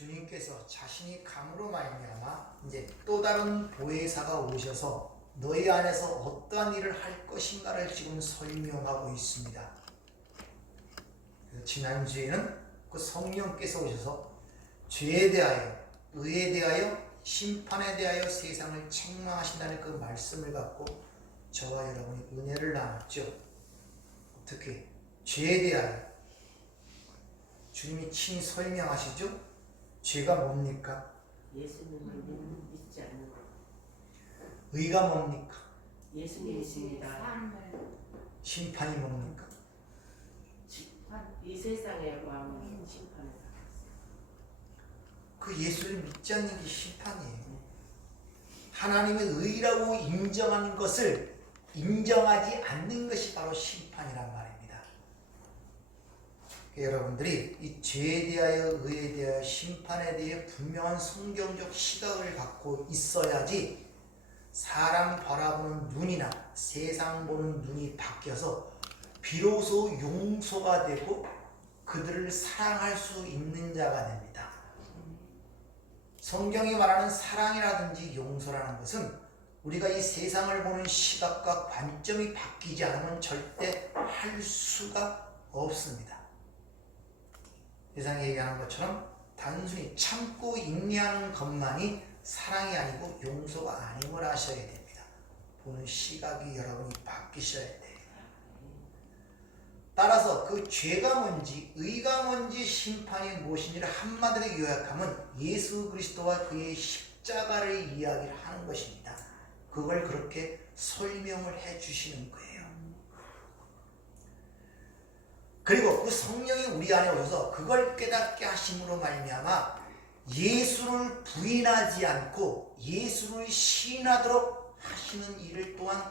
주님께서 자신이 감으로 말미암아 이제 또 다른 보혜사가 오셔서 너희 안에서 어떠한 일을 할 것인가를 지금 설명하고 있습니다. 지난주에는 그 성령께서 오셔서 죄에 대하여, 의에 대하여, 심판에 대하여 세상을 책망하신다는 그 말씀을 갖고 저와 여러분이 은혜를 나눴죠. 어떻게? 죄에 대하여 주님이 친히 설명하시죠. 죄가 뭡니까? 예수님을 믿지 않는 것. 의가 뭡니까? 예수님이십니다. 심판이 뭡니까? 이 세상의 왕은 심판을 받았어요. 그 예수를 믿지 않는 게 심판이에요. 하나님의 의라고 인정하는 것을 인정하지 않는 것이 바로 심판이란 말입니다. 여러분들이 이 죄에 대하여, 의에 대하여, 심판에 대해 분명한 성경적 시각을 갖고 있어야지 사람 바라보는 눈이나 세상 보는 눈이 바뀌어서 비로소 용서가 되고 그들을 사랑할 수 있는 자가 됩니다. 성경이 말하는 사랑이라든지 용서라는 것은 우리가 이 세상을 보는 시각과 관점이 바뀌지 않으면 절대 할 수가 없습니다. 세상에 얘기하는 것처럼 단순히 참고 인내하는 것만이 사랑이 아니고 용서가 아님을 아셔야 됩니다. 보는 시각이 여러분이 바뀌셔야 돼요. 따라서 그 죄가 뭔지, 의가 뭔지, 심판이 무엇인지를 한마디로 요약하면 예수 그리스도와 그의 십자가를 이야기를 하는 것입니다. 그걸 그렇게 설명을 해 주시는 거예요. 그리고 그 성령이 우리 안에 오셔서 그걸 깨닫게 하심으로 말미암아 예수를 부인하지 않고 예수를 시인하도록 하시는 일을 또한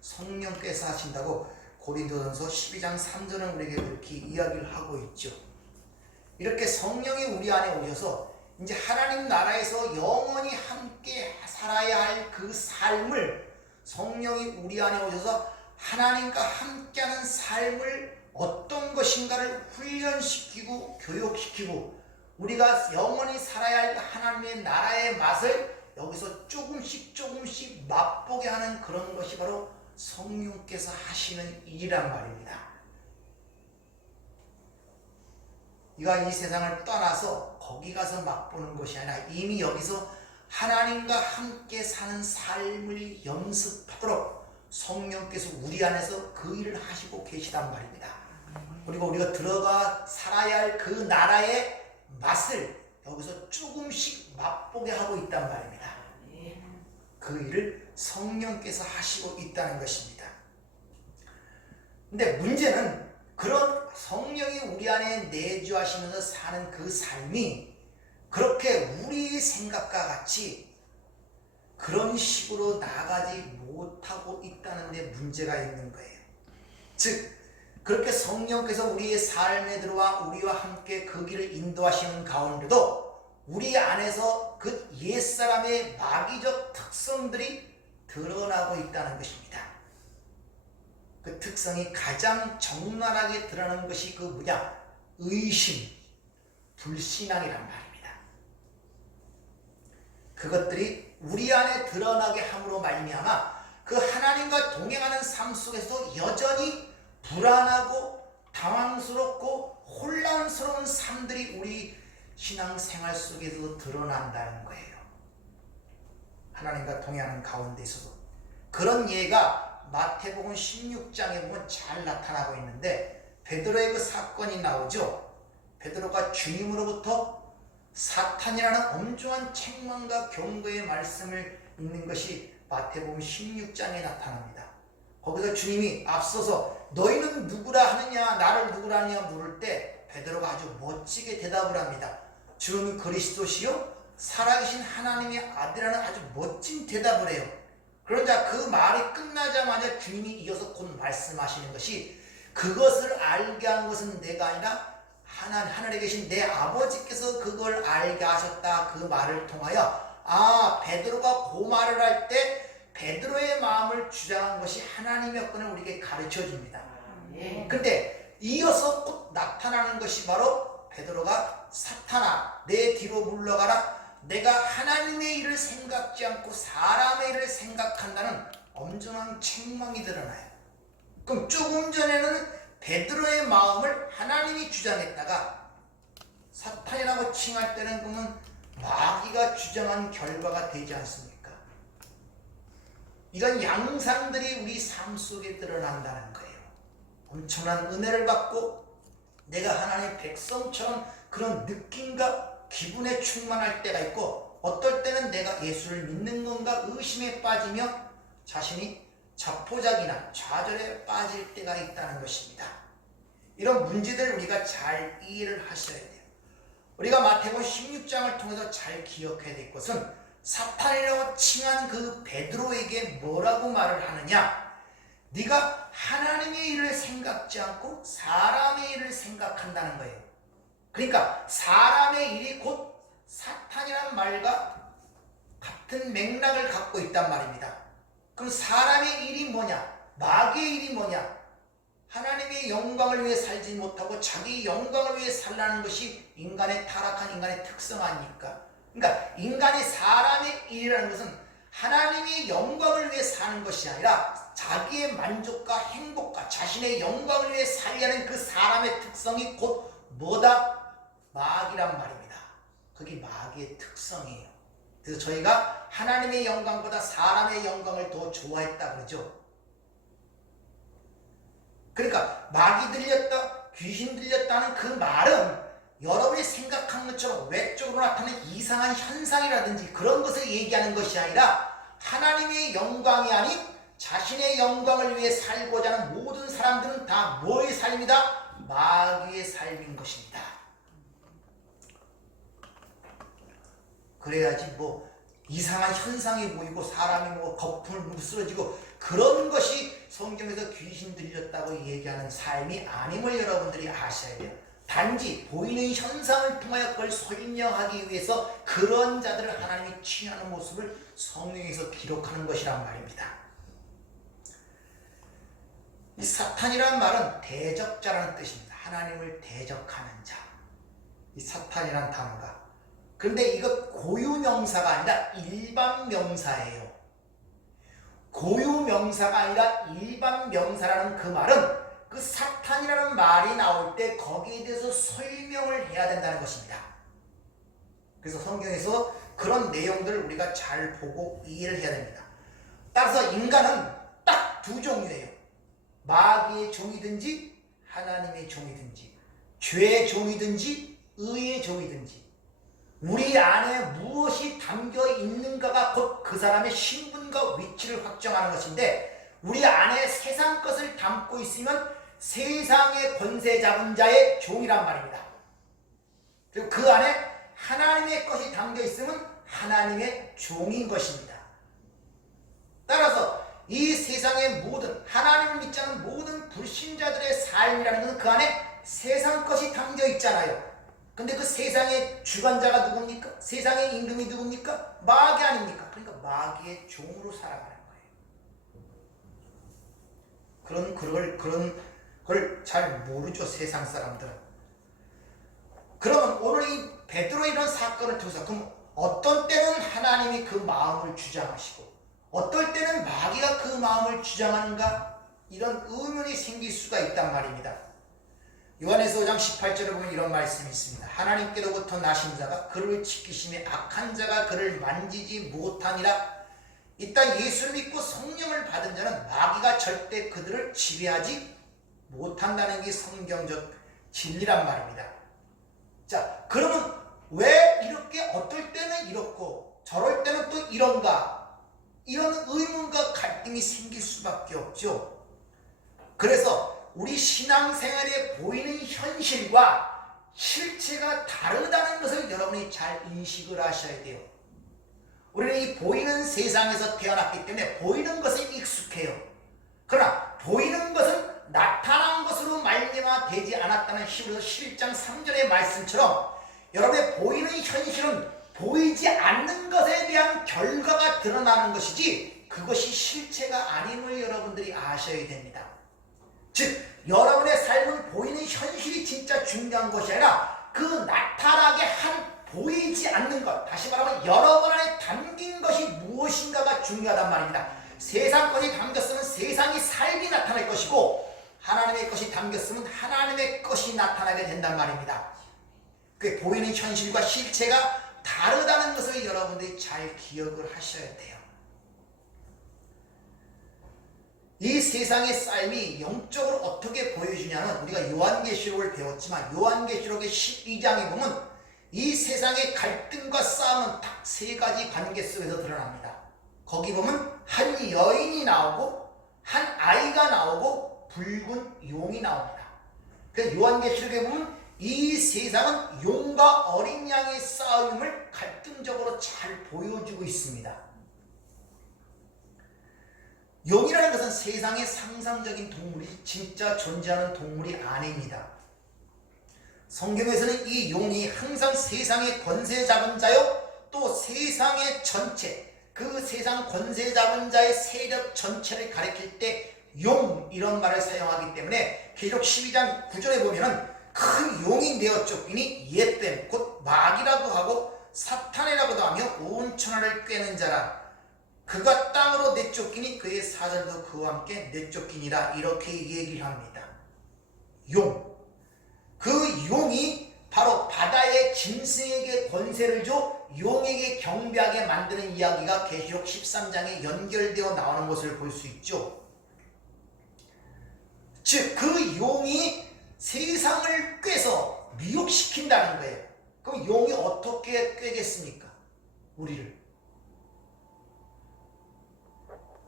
성령께서 하신다고 고린도전서 12장 3절은 우리에게 그렇게 이야기를 하고 있죠. 이렇게 성령이 우리 안에 오셔서 이제 하나님 나라에서 영원히 함께 살아야 할 그 삶을 성령이 우리 안에 오셔서 하나님과 함께하는 삶을 어떤 것인가를 훈련시키고 교육시키고 우리가 영원히 살아야 할 하나님의 나라의 맛을 여기서 조금씩 맛보게 하는 그런 것이 바로 성령께서 하시는 일이란 말입니다. 이가 이 세상을 떠나서 거기 가서 맛보는 것이 아니라 이미 여기서 하나님과 함께 사는 삶을 연습하도록 성령께서 우리 안에서 그 일을 하시고 계시단 말입니다. 그리고 우리가 들어가 살아야 할 그 나라의 맛을 여기서 조금씩 맛보게 하고 있단 말입니다. 그 일을 성령께서 하시고 있다는 것입니다. 근데 문제는 그런 성령이 우리 안에 내주하시면서 사는 그 삶이 그렇게 우리 생각과 같이 그런 식으로 나가지 못하고 있다는 데 문제가 있는 거예요. 즉 그렇게 성령께서 우리의 삶에 들어와 우리와 함께 그 길을 인도하시는 가운데도 우리 안에서 그 옛사람의 마귀적 특성들이 드러나고 있다는 것입니다. 그 특성이 가장 적나라하게 드러나는 것이 그 뭐냐? 의심, 불신앙이란 말입니다. 그것들이 우리 안에 드러나게 함으로 말미암아 그 하나님과 동행하는 삶 속에서 여전히 불안하고 당황스럽고 혼란스러운 삶들이 우리 신앙생활 속에서 드러난다는 거예요. 하나님과 동행하는 가운데 있어서 그런 예가 마태복음 16장에 보면 잘 나타나고 있는데 베드로의 그 사건이 나오죠. 베드로가 주님으로부터 사탄이라는 엄중한 책망과 경고의 말씀을 읽는 것이 마태복음 16장에 나타납니다. 거기서 주님이 앞서서 너희는 누구라 하느냐 나를 누구라 하느냐 물을 때 베드로가 아주 멋지게 대답을 합니다. 주는 그리스도시요 살아계신 하나님의 아들이라는 아주 멋진 대답을 해요. 그러자 그 말이 끝나자마자 주님이 이어서 곧 말씀하시는 것이 그것을 알게 한 것은 내가 아니라 하늘에 계신 내 아버지께서 그걸 알게 하셨다. 그 말을 통하여 베드로가 그 말을 할 때 베드로의 마음을 주장한 것이 하나님이었구나 우리에게 가르쳐 줍니다. 근데 이어서 곧 나타나는 것이 바로 베드로가 사탄아 내 뒤로 물러가라. 내가 하나님의 일을 생각지 않고 사람의 일을 생각한다는 엄청난 책망이 드러나요. 그럼 조금 전에는 베드로의 마음을 하나님이 주장했다가 사탄이라고 칭할 때는 보면 마귀가 주장한 결과가 되지 않습니까? 이런 양상들이 우리 삶 속에 드러난다는 거예요. 엄청난 은혜를 받고 내가 하나님의 백성처럼 그런 느낌과 기분에 충만할 때가 있고, 어떨 때는 내가 예수를 믿는 건가 의심에 빠지며 자신이 자포자기나 좌절에 빠질 때가 있다는 것입니다. 이런 문제들을 우리가 잘 이해를 하셔야 돼요. 우리가 마태복음 16장을 통해서 잘 기억해야 될 것은 사탄이라고 칭한 그 베드로에게 뭐라고 말을 하느냐? 네가 하나님의 일을 생각지 않고 사람의 일을 생각한다는 거예요. 그러니까 사람의 일이 곧 사탄이라는 말과 같은 맥락을 갖고 있단 말입니다. 그럼 사람의 일이 뭐냐? 마귀의 일이 뭐냐? 하나님의 영광을 위해 살지 못하고 자기 영광을 위해 살라는 것이 인간의 타락한 인간의 특성 아닙니까? 그러니까 인간이 사람의 일이라는 것은 하나님의 영광을 위해 사는 것이 아니라 자기의 만족과 행복과 자신의 영광을 위해 살려는 그 사람의 특성이 곧 뭐다? 마귀란 말입니다. 그게 마귀의 특성이에요. 그래서 저희가 하나님의 영광보다 사람의 영광을 더 좋아했다 그러죠. 그러니까 마귀 들렸다, 귀신 들렸다는 그 말은 여러분이 생각한 것처럼 외적으로 나타나는 이상한 현상이라든지 그런 것을 얘기하는 것이 아니라 하나님의 영광이 아닌 자신의 영광을 위해 살고자 하는 모든 사람들은 다 뭐의 삶이다? 마귀의 삶인 것입니다. 그래야지 뭐 이상한 현상이 보이고 사람이 뭐 거품을 쓰러지고 그런 것이 성경에서 귀신 들렸다고 얘기하는 삶이 아님을 여러분들이 아셔야 돼요. 단지 보이는 현상을 통하여 그걸 설명하기 위해서 그런 자들을 하나님이 취하는 모습을 성경에서 기록하는 것이란 말입니다. 이 사탄이라는 말은 대적자라는 뜻입니다. 하나님을 대적하는 자. 이 사탄이라는 단어가. 그런데 이거 고유명사가 아니라 일반 명사예요. 고유명사가 아니라 일반 명사라는 그 말은 그 사탄이라는 말이 나올 때 거기에 대해서 설명을 해야 된다는 것입니다. 그래서 성경에서 그런 내용들을 우리가 잘 보고 이해를 해야 됩니다. 따라서 인간은 딱 두 종류예요. 마귀의 종이든지 하나님의 종이든지, 죄의 종이든지 의의 종이든지, 우리 안에 무엇이 담겨 있는가가 곧 그 사람의 신분과 위치를 확정하는 것인데, 우리 안에 세상 것을 담고 있으면 세상의 권세 잡은 자의 종이란 말입니다. 그리고 그 안에 하나님의 것이 담겨 있으면 하나님의 종인 것입니다. 따라서 이 세상의 모든 하나님을 믿지 않는 모든 불신자들의 삶이라는 것은 그 안에 세상 것이 담겨 있잖아요. 근데 그 세상의 주관자가 누굽니까? 세상의 임금이 누굽니까? 마귀 아닙니까? 그러니까 마귀의 종으로 살아가는 거예요. 그런 걸 잘 모르죠, 세상 사람들은. 그러면 오늘 이 베드로의 이런 사건을 통해서 그럼 어떤 때는 하나님이 그 마음을 주장하시고 어떨 때는 마귀가 그 마음을 주장하는가? 이런 의문이 생길 수가 있단 말입니다. 요한에서 5장 18절에 보면 이런 말씀이 있습니다. 하나님께로부터 나신 자가 그를 지키심에 악한 자가 그를 만지지 못하니라. 이따 예수를 믿고 성령을 받은 자는 마귀가 절대 그들을 지배하지 못한다는 게 성경적 진리란 말입니다. 자, 그러면 왜 이렇게 어떨 때는 이렇고 저럴 때는 또 이런가? 이런 의문과 갈등이 생길 수밖에 없죠. 그래서 우리 신앙생활에 보이는 현실과 실체가 다르다는 것을 여러분이 잘 인식을 하셔야 돼요. 우리는 이 보이는 세상에서 태어났기 때문에 보이는 것에 익숙해요. 그러나 보이는 것은 나타난 것으로 말미암아 되지 않았다는 히브리서 11장 3절의 말씀처럼 여러분의 보이는 현실은 보이지 않는 것에 대한 결과가 드러나는 것이지 그것이 실체가 아님을 여러분들이 아셔야 됩니다. 즉 여러분의 삶은 보이는 현실이 진짜 중요한 것이 아니라 그 나타나게 한 보이지 않는 것, 다시 말하면 여러분 안에 담긴 것이 무엇인가가 중요하단 말입니다. 세상 것이 담겼으면 세상이 삶이 나타날 것이고 하나님의 것이 담겼으면 하나님의 것이 나타나게 된단 말입니다. 그 보이는 현실과 실체가 다르다는 것을 여러분들이 잘 기억을 하셔야 돼요. 이 세상의 삶이 영적으로 어떻게 보여주냐면 우리가 요한계시록을 배웠지만 요한계시록의 12장에 보면 이 세상의 갈등과 싸움은 딱 세 가지 관계 속에서 드러납니다. 거기 보면 한 여인이 나오고 한 아이가 나오고 붉은 용이 나옵니다. 그래서 요한계시록에 보면 이 세상은 용과 어린 양의 싸움을 갈등적으로 잘 보여주고 있습니다. 용이라는 것은 세상의 상상적인 동물이 진짜 존재하는 동물이 아닙니다. 성경에서는 이 용이 항상 세상의 권세 잡은 자요 또 세상의 전체, 그 세상 권세 잡은 자의 세력 전체를 가리킬 때 용 이런 말을 사용하기 때문에 계시록 12장 9절에 보면은 큰 용이 내어 쫓기니 옛뱀 곧 마귀라고 하고 사탄이라고도 하며 온 천하를 꿰는 자라. 그가 땅으로 내쫓기니 그의 사절도 그와 함께 내쫓기니라. 이렇게 얘기를 합니다. 용. 그 용이 바로 바다의 짐승에게 권세를 줘 용에게 경배하게 만드는 이야기가 계시록 13장에 연결되어 나오는 것을 볼 수 있죠. 즉 그 용이 세상을 꿰서 미혹시킨다는 거예요. 그럼 용이 어떻게 꿰겠습니까? 우리를.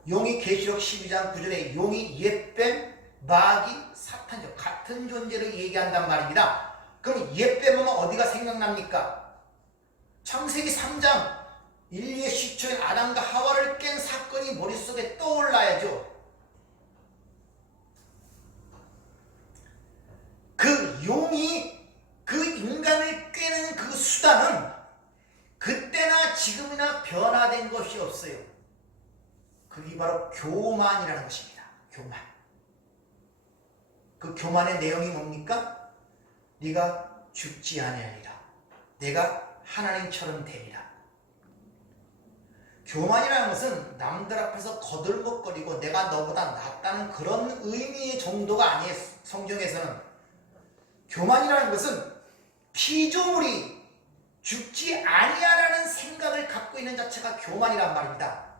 용이 계시록 12장 9절에 용이 옛뱀, 마귀, 사탄이죠. 같은 존재를 얘기한단 말입니다. 그럼 옛뱀은 어디가 생각납니까? 창세기 3장 인류의 시초인 아담과 하와를 깬 사건이 머릿속에 떠올라야죠. 그 용이 그 인간을 꿰는 그 수단은 그때나 지금이나 변화된 것이 없어요. 그게 바로 교만이라는 것입니다. 교만. 그 교만의 내용이 뭡니까? 네가 죽지 아니하리라. 내가 하나님처럼 되리라. 교만이라는 것은 남들 앞에서 거들먹거리고 내가 너보다 낫다는 그런 의미의 정도가 아니에요. 성경에서는. 교만이라는 것은 피조물이 죽지 아니하라는 생각을 갖고 있는 자체가 교만이란 말입니다.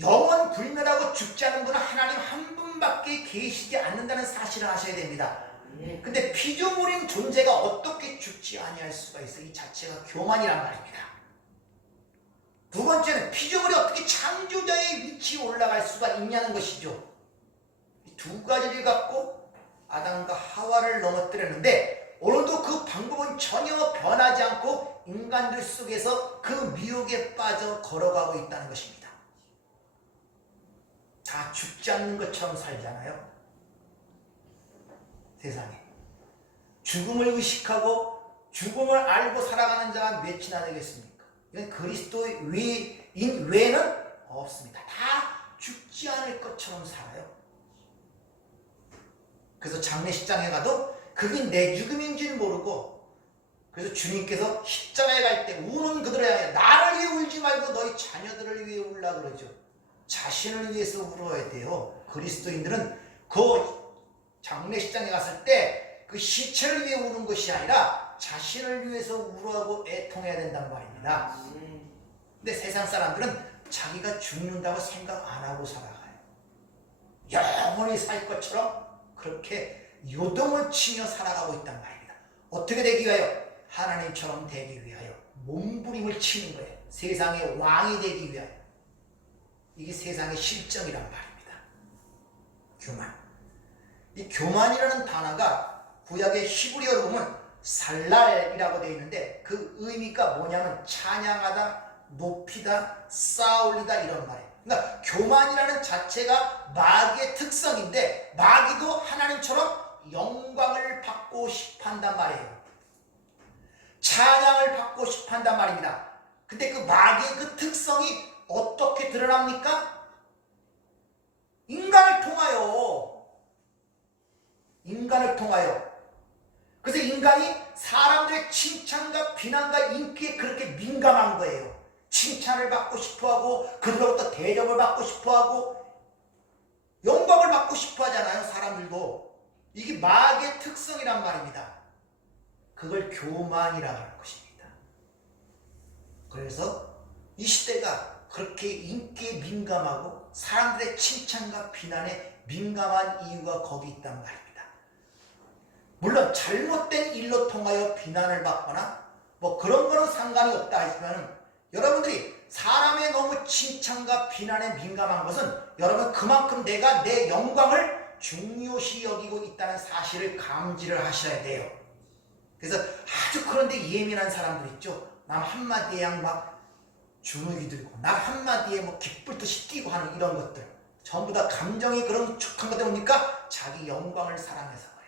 영원 불멸하고 죽지 않은 분은 하나님 한 분밖에 계시지 않는다는 사실을 아셔야 됩니다. 근데 피조물인 존재가 어떻게 죽지 아니할 수가 있어? 이 자체가 교만이란 말입니다. 두 번째는 피조물이 어떻게 창조자의 위치에 올라갈 수가 있냐는 것이죠. 이 두 가지를 갖고 아담과 하와를 넘어뜨렸는데 오늘도 그 방법은 전혀 변하지 않고 인간들 속에서 그 미혹에 빠져 걸어가고 있다는 것입니다. 다 죽지 않는 것처럼 살잖아요. 세상에. 죽음을 의식하고 죽음을 알고 살아가는 자가 몇이나 되겠습니까? 이건 그리스도인 외에는 없습니다. 다 죽지 않을 것처럼 살아요. 그래서 장례식장에 가도 그게 내 죽음인지를 모르고 그래서 주님께서 십자가에 갈 때 우는 그들을 향해 나를 위해 울지 말고 너희 자녀들을 위해 울라 그러죠. 자신을 위해서 울어야 돼요. 그리스도인들은 그 장례식장에 갔을 때 그 시체를 위해 우는 것이 아니라 자신을 위해서 울어하고 애통해야 된단 말입니다. 근데 세상 사람들은 자기가 죽는다고 생각 안 하고 살아가요. 영원히 살 것처럼 그렇게 요동을 치며 살아가고 있단 말입니다. 어떻게 되기 위하여? 하나님처럼 되기 위하여 몸부림을 치는 거예요. 세상의 왕이 되기 위하여. 이게 세상의 실정이란 말입니다. 교만. 이 교만이라는 단어가 구약의 히브리어로 보면 살랄이라고 되어 있는데 그 의미가 뭐냐면 찬양하다, 높이다, 쌓아올리다 이런 말이에요. 그러니까 교만이라는 자체가 마귀의 특성인데 마귀도 하나님처럼 영광을 받고 싶어 한단 말이에요. 찬양을 받고 싶어 한단 말입니다. 근데 그 마귀의 그 특성이 어떻게 드러납니까? 인간을 통하여. 인간을 통하여. 그래서 인간이 사람들의 칭찬과 비난과 인기에 그렇게 민감한 거예요. 칭찬을 받고 싶어하고 그들로부터 대접을 받고 싶어하고 영광을 받고 싶어 하잖아요. 사람들도. 이게 마귀의 특성이란 말입니다. 그걸 교만이라고 하는 것입니다. 그래서 이 시대가 그렇게 인기에 민감하고 사람들의 칭찬과 비난에 민감한 이유가 거기 있단 말입니다. 물론 잘못된 일로 통하여 비난을 받거나 뭐 그런 거는 상관이 없다 하지만은 여러분들이 사람의 너무 칭찬과 비난에 민감한 것은 여러분 그만큼 내가 내 영광을 중요시 여기고 있다는 사실을 감지를 하셔야 돼요. 그래서 아주 그런데 예민한 사람들 있죠. 남 한마디에 막 주눅이 들고 남 한마디에 뭐 기쁠 듯이 뛰고 하는 이런 것들 전부 다 감정이 그런 촉한 것 때문이니까 자기 영광을 사랑해서 그래요.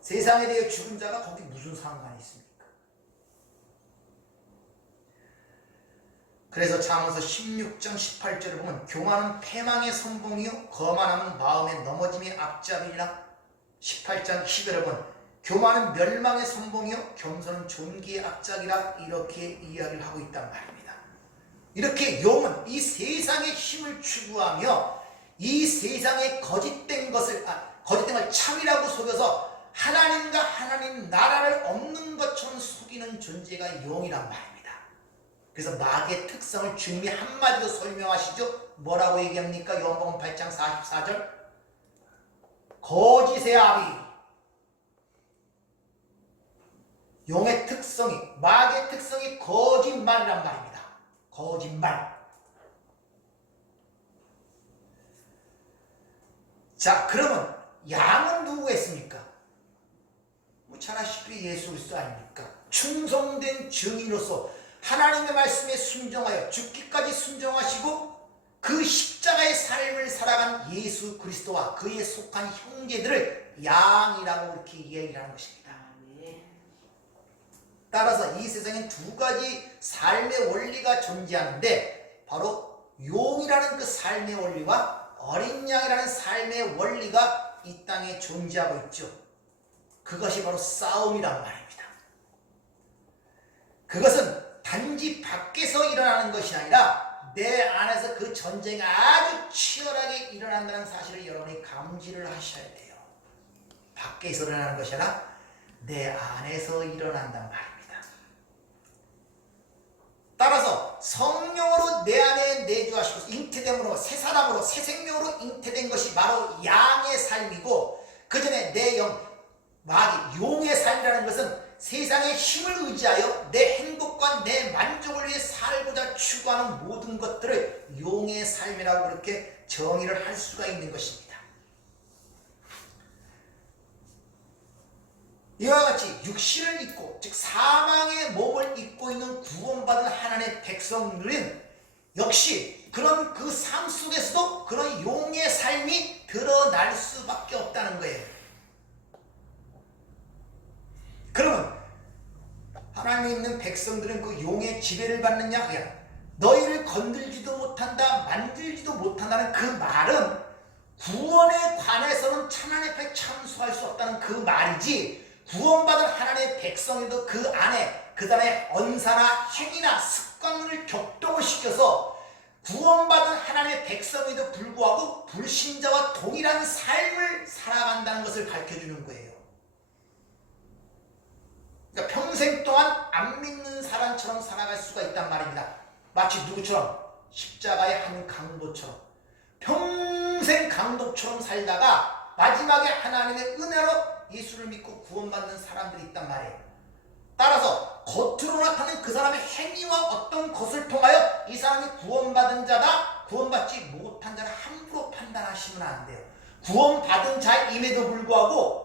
세상에 대해 죽은 자가 거기 무슨 상관이 있습니까? 그래서 잠언서 16장 18절을 보면 교만은 패망의 선봉이요 거만함은 마음의 넘어짐의 앞잡이니라. 18장 10절을 보면 교만은 멸망의 선봉이요 겸손은 존귀의 앞잡이라 이렇게 이야기를 하고 있단 말입니다. 이렇게 용은 이 세상의 힘을 추구하며 이 세상의 거짓된 것을 참이라고 속여서 하나님과 하나님 나라를 없는 것처럼 속이는 존재가 용이란 말입니다. 그래서 마귀의 특성을 주님이 한마디로 설명하시죠. 뭐라고 얘기합니까? 요한복음 8장 44절 거짓의 아비. 용의 특성이 마귀의 특성이 거짓말이란 말입니다. 거짓말. 자, 그러면 양은 누구가 있습니까? 잘 아시다시피 예수 그리스도 아닙니까? 충성된 증인으로서 하나님의 말씀에 순종하여 죽기까지 순종하시고 그 십자가의 삶을 살아간 예수 그리스도와 그에 속한 형제들을 양이라고 그렇게 이야기를 하는 것입니다. 따라서 이 세상엔 두 가지 삶의 원리가 존재하는데 바로 용이라는 그 삶의 원리와 어린 양이라는 삶의 원리가 이 땅에 존재하고 있죠. 그것이 바로 싸움이란 말입니다. 그것은 단지 밖에서 일어나는 것이 아니라 내 안에서 그 전쟁이 아주 치열하게 일어난다는 사실을 여러분이 감지를 하셔야 돼요. 밖에서 일어나는 것이 아니라 내 안에서 일어난단 말입니다. 따라서 성령으로 내 안에 내주하시고 잉태됨으로 새 사람으로 새 생명으로 잉태된 것이 바로 양의 삶이고 그 전에 내 영 마귀 용의 삶이라는 것은 세상의 힘을 의지하여 내 행복과 내 만족을 위해 살고자 추구하는 모든 것들을 용의 삶이라고 그렇게 정의를 할 수가 있는 것입니다. 이와 같이 육신을 입고 즉 사망의 몸을 입고 있는 구원받은 하나님의 백성들은 역시 그런 그 삶 속에서도 그런 용의 삶이 드러날 수밖에 없다는 거예요. 그러면 하나님이 있는 백성들은 그 용의 지배를 받느냐? 그냥 너희를 건들지도 못한다, 만들지도 못한다는 그 말은 구원에 관해서는 하나님 앞에 참수할 수 없다는 그 말이지 구원받은 하나님의 백성에도 그 안에 그 사람의 언사나 행위나 습관을 격동을 시켜서 구원받은 하나님의 백성에도 불구하고 불신자와 동일한 삶을 살아간다는 것을 밝혀주는 거예요. 그러니까 평생 동안 안 믿는 사람처럼 살아갈 수가 있단 말입니다. 마치 누구처럼? 십자가의 한 강도처럼 평생 강도처럼 살다가 마지막에 하나님의 은혜로 예수를 믿고 구원받는 사람들이 있단 말이에요. 따라서 겉으로 나타낸 그 사람의 행위와 어떤 것을 통하여 이 사람이 구원받은 자다, 구원받지 못한 자를 함부로 판단하시면 안 돼요. 구원받은 자임에도 불구하고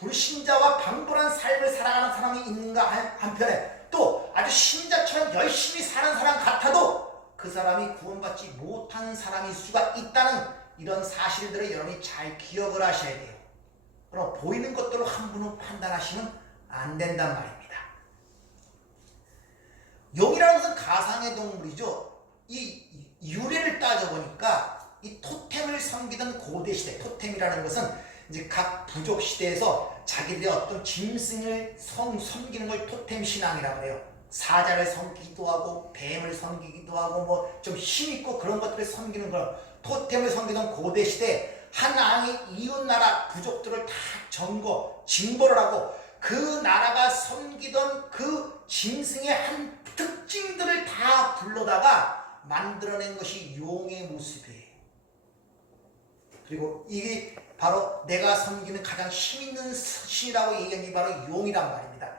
불신자와 방불한 삶을 살아가는 사람이 있는가 한편에 또 아주 신자처럼 열심히 사는 사람 같아도 그 사람이 구원받지 못하는 사람일 수가 있다는 이런 사실들을 여러분이 잘 기억을 하셔야 돼요. 그럼 보이는 것들로 함부로 판단하시면 안 된단 말입니다. 용이라는 것은 가상의 동물이죠. 이 유래를 따져보니까 이 토템을 섬기던 고대 시대, 토템이라는 것은 이제 각 부족 시대에서 자기들의 어떤 짐승을 섬기는 걸 토템 신앙이라고 해요. 사자를 섬기기도 하고 뱀을 섬기기도 하고 뭐 좀 힘있고 그런 것들을 섬기는 걸 토템을 섬기던 고대 시대 한 왕이 이웃 나라 부족들을 다 징벌을 하고 그 나라가 섬기던 그 짐승의 한 특징들을 다 불러다가 만들어낸 것이 용의 모습이에요. 그리고 이게 바로 내가 섬기는 가장 힘있는 신이라고 얘기한 게 바로 용이란 말입니다.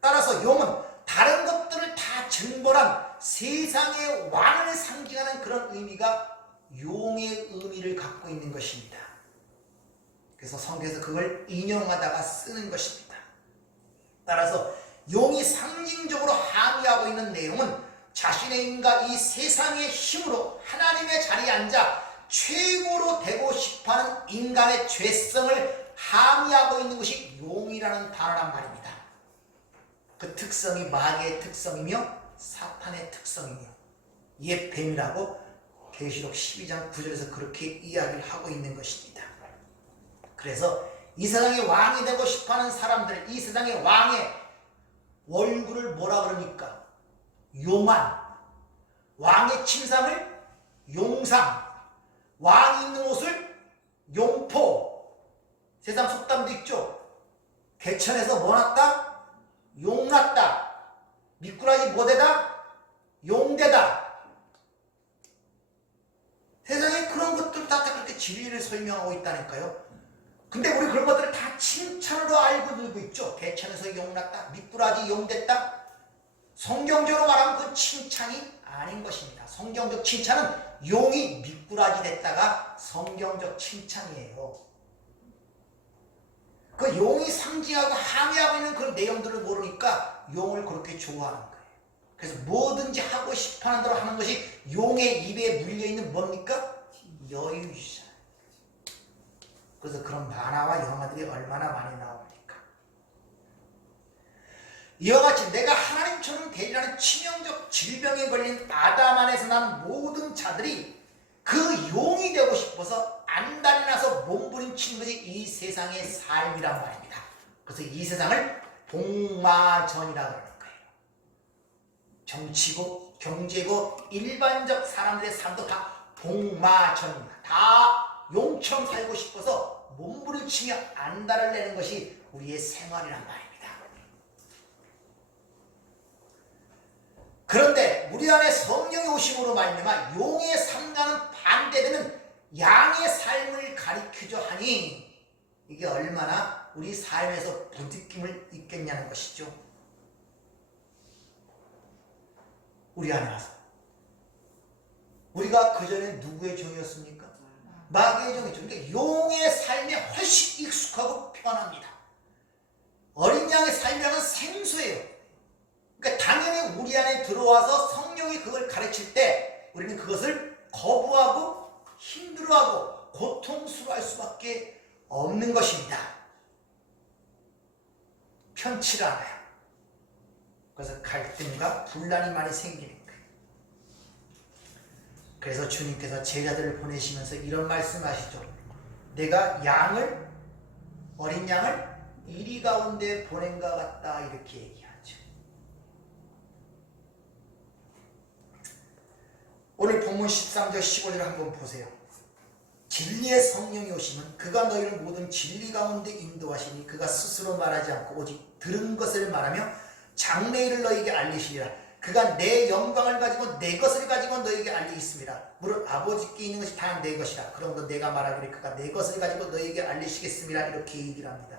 따라서 용은 다른 것들을 다 징벌한 세상의 왕을 상징하는 그런 의미가 용의 의미를 갖고 있는 것입니다. 그래서 성경에서 그걸 인용하다가 쓰는 것입니다. 따라서 용이 상징적으로 함의하고 있는 내용은 자신의 힘과 이 세상의 힘으로 하나님의 자리에 앉아 최고로 되고 싶어하는 인간의 죄성을 함의하고 있는 것이 용이라는 단어란 말입니다. 그 특성이 마귀의 특성이며 사탄의 특성이며 옛 뱀이라고 계시록 12장 9절에서 그렇게 이야기를 하고 있는 것입니다. 그래서 이 세상의 왕이 되고 싶어하는 사람들, 이 세상의 왕의 얼굴을 뭐라 그러니까? 용한, 왕의 침상을 용상, 왕이 입는 옷을 용포. 세상 속담도 있죠. 개천에서 뭐 났다? 용 났다. 미꾸라지 뭐되다? 용되다. 세상에 그런 것들 다 그렇게 진리를 설명하고 있다니까요. 근데 우리 그런 것들을 다 칭찬으로 알고 들고 있죠. 개천에서 용 났다. 미꾸라지 용됐다. 성경적으로 말하면 그건 칭찬이 아닌 것입니다. 성경적 칭찬은 용이 미꾸라지 됐다가 성경적 칭찬이에요. 그 용이 상징하고 함의하고 있는 그런 내용들을 모르니까 용을 그렇게 좋아하는 거예요. 그래서 뭐든지 하고 싶어하는 대로 하는 것이 용의 입에 물려있는 뭡니까? 여유잖아요. 그래서 그런 만화와 영화들이 얼마나 많이 나옵니까? 이와 같이 내가 하나님처럼 되리라는 치명적 질병에 걸린 아담 안에서 난 모든 자들이 그 용이 되고 싶어서 안달이 나서 몸부림치는 것이 이 세상의 삶이란 말입니다. 그래서 이 세상을 복마전이라고 하는 거예요. 정치고 경제고 일반적 사람들의 삶도 다 복마전입니다. 다 용처럼 살고 싶어서 몸부림치며 안달을 내는 것이 우리의 생활이란 말입니다. 그런데 우리 안에 성령이 오심으로 말미암아 용의 삶과는 반대되는 양의 삶을 가리키려 하니 이게 얼마나 우리 삶에서 부느낌을 있겠냐는 것이죠. 우리 안에 와서 우리가 그전에 누구의 종이었습니까? 마귀의 종이죠. 그러니까 용의 삶에 훨씬 익숙하고 편합니다. 어린 양의 삶이라는 생소해요. 그러니까 당연히 우리 안에 들어와서 성령이 그걸 가르칠 때 우리는 그것을 거부하고 힘들어하고 고통스러워할 수밖에 없는 것입니다. 편치를 않아요. 그래서 갈등과 분란이 많이 생기는 거예요. 그래서 주님께서 제자들을 보내시면서 이런 말씀하시죠. 내가 어린 양을 이리 가운데 보낸 것 같다 이렇게 얘기하죠. 오늘 본문 13절 15절을 한번 보세요. 진리의 성령이 오시면 그가 너희를 모든 진리 가운데 인도하시니 그가 스스로 말하지 않고 오직 들은 것을 말하며 장래일을 너희에게 알리시리라. 그가 내 영광을 가지고 내 것을 가지고 너희에게 알리겠습니다. 무릇 아버지께 있는 것이 다 내 것이라. 그러므로 내가 말하기를 그가 내 것을 가지고 너희에게 알리시겠습니다. 이렇게 얘기를 합니다.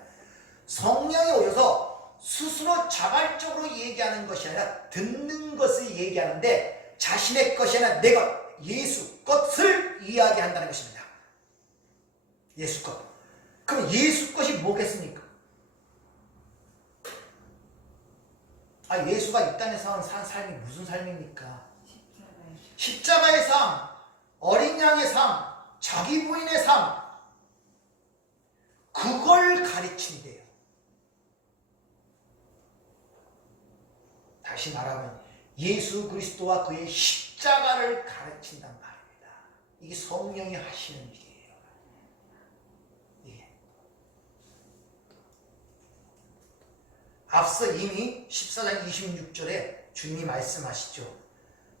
성령이 오셔서 스스로 자발적으로 얘기하는 것이 아니라 듣는 것을 얘기하는데 자신의 것이 아니라 내 것, 예수 것을 이야기한다는 것입니다. 예수 것. 그럼 예수 것이 뭐겠습니까? 예수가 이 땅에서 산 삶이 무슨 삶입니까? 십자가의 삶, 어린 양의 삶, 자기 부인의 삶, 그걸 가르친대요. 다시 말하면 예수 그리스도와 그의 십자가를 가르친단 말입니다. 이게 성령이 하시는 일이에요. 예. 앞서 이미 14장 26절에 주님이 말씀하시죠.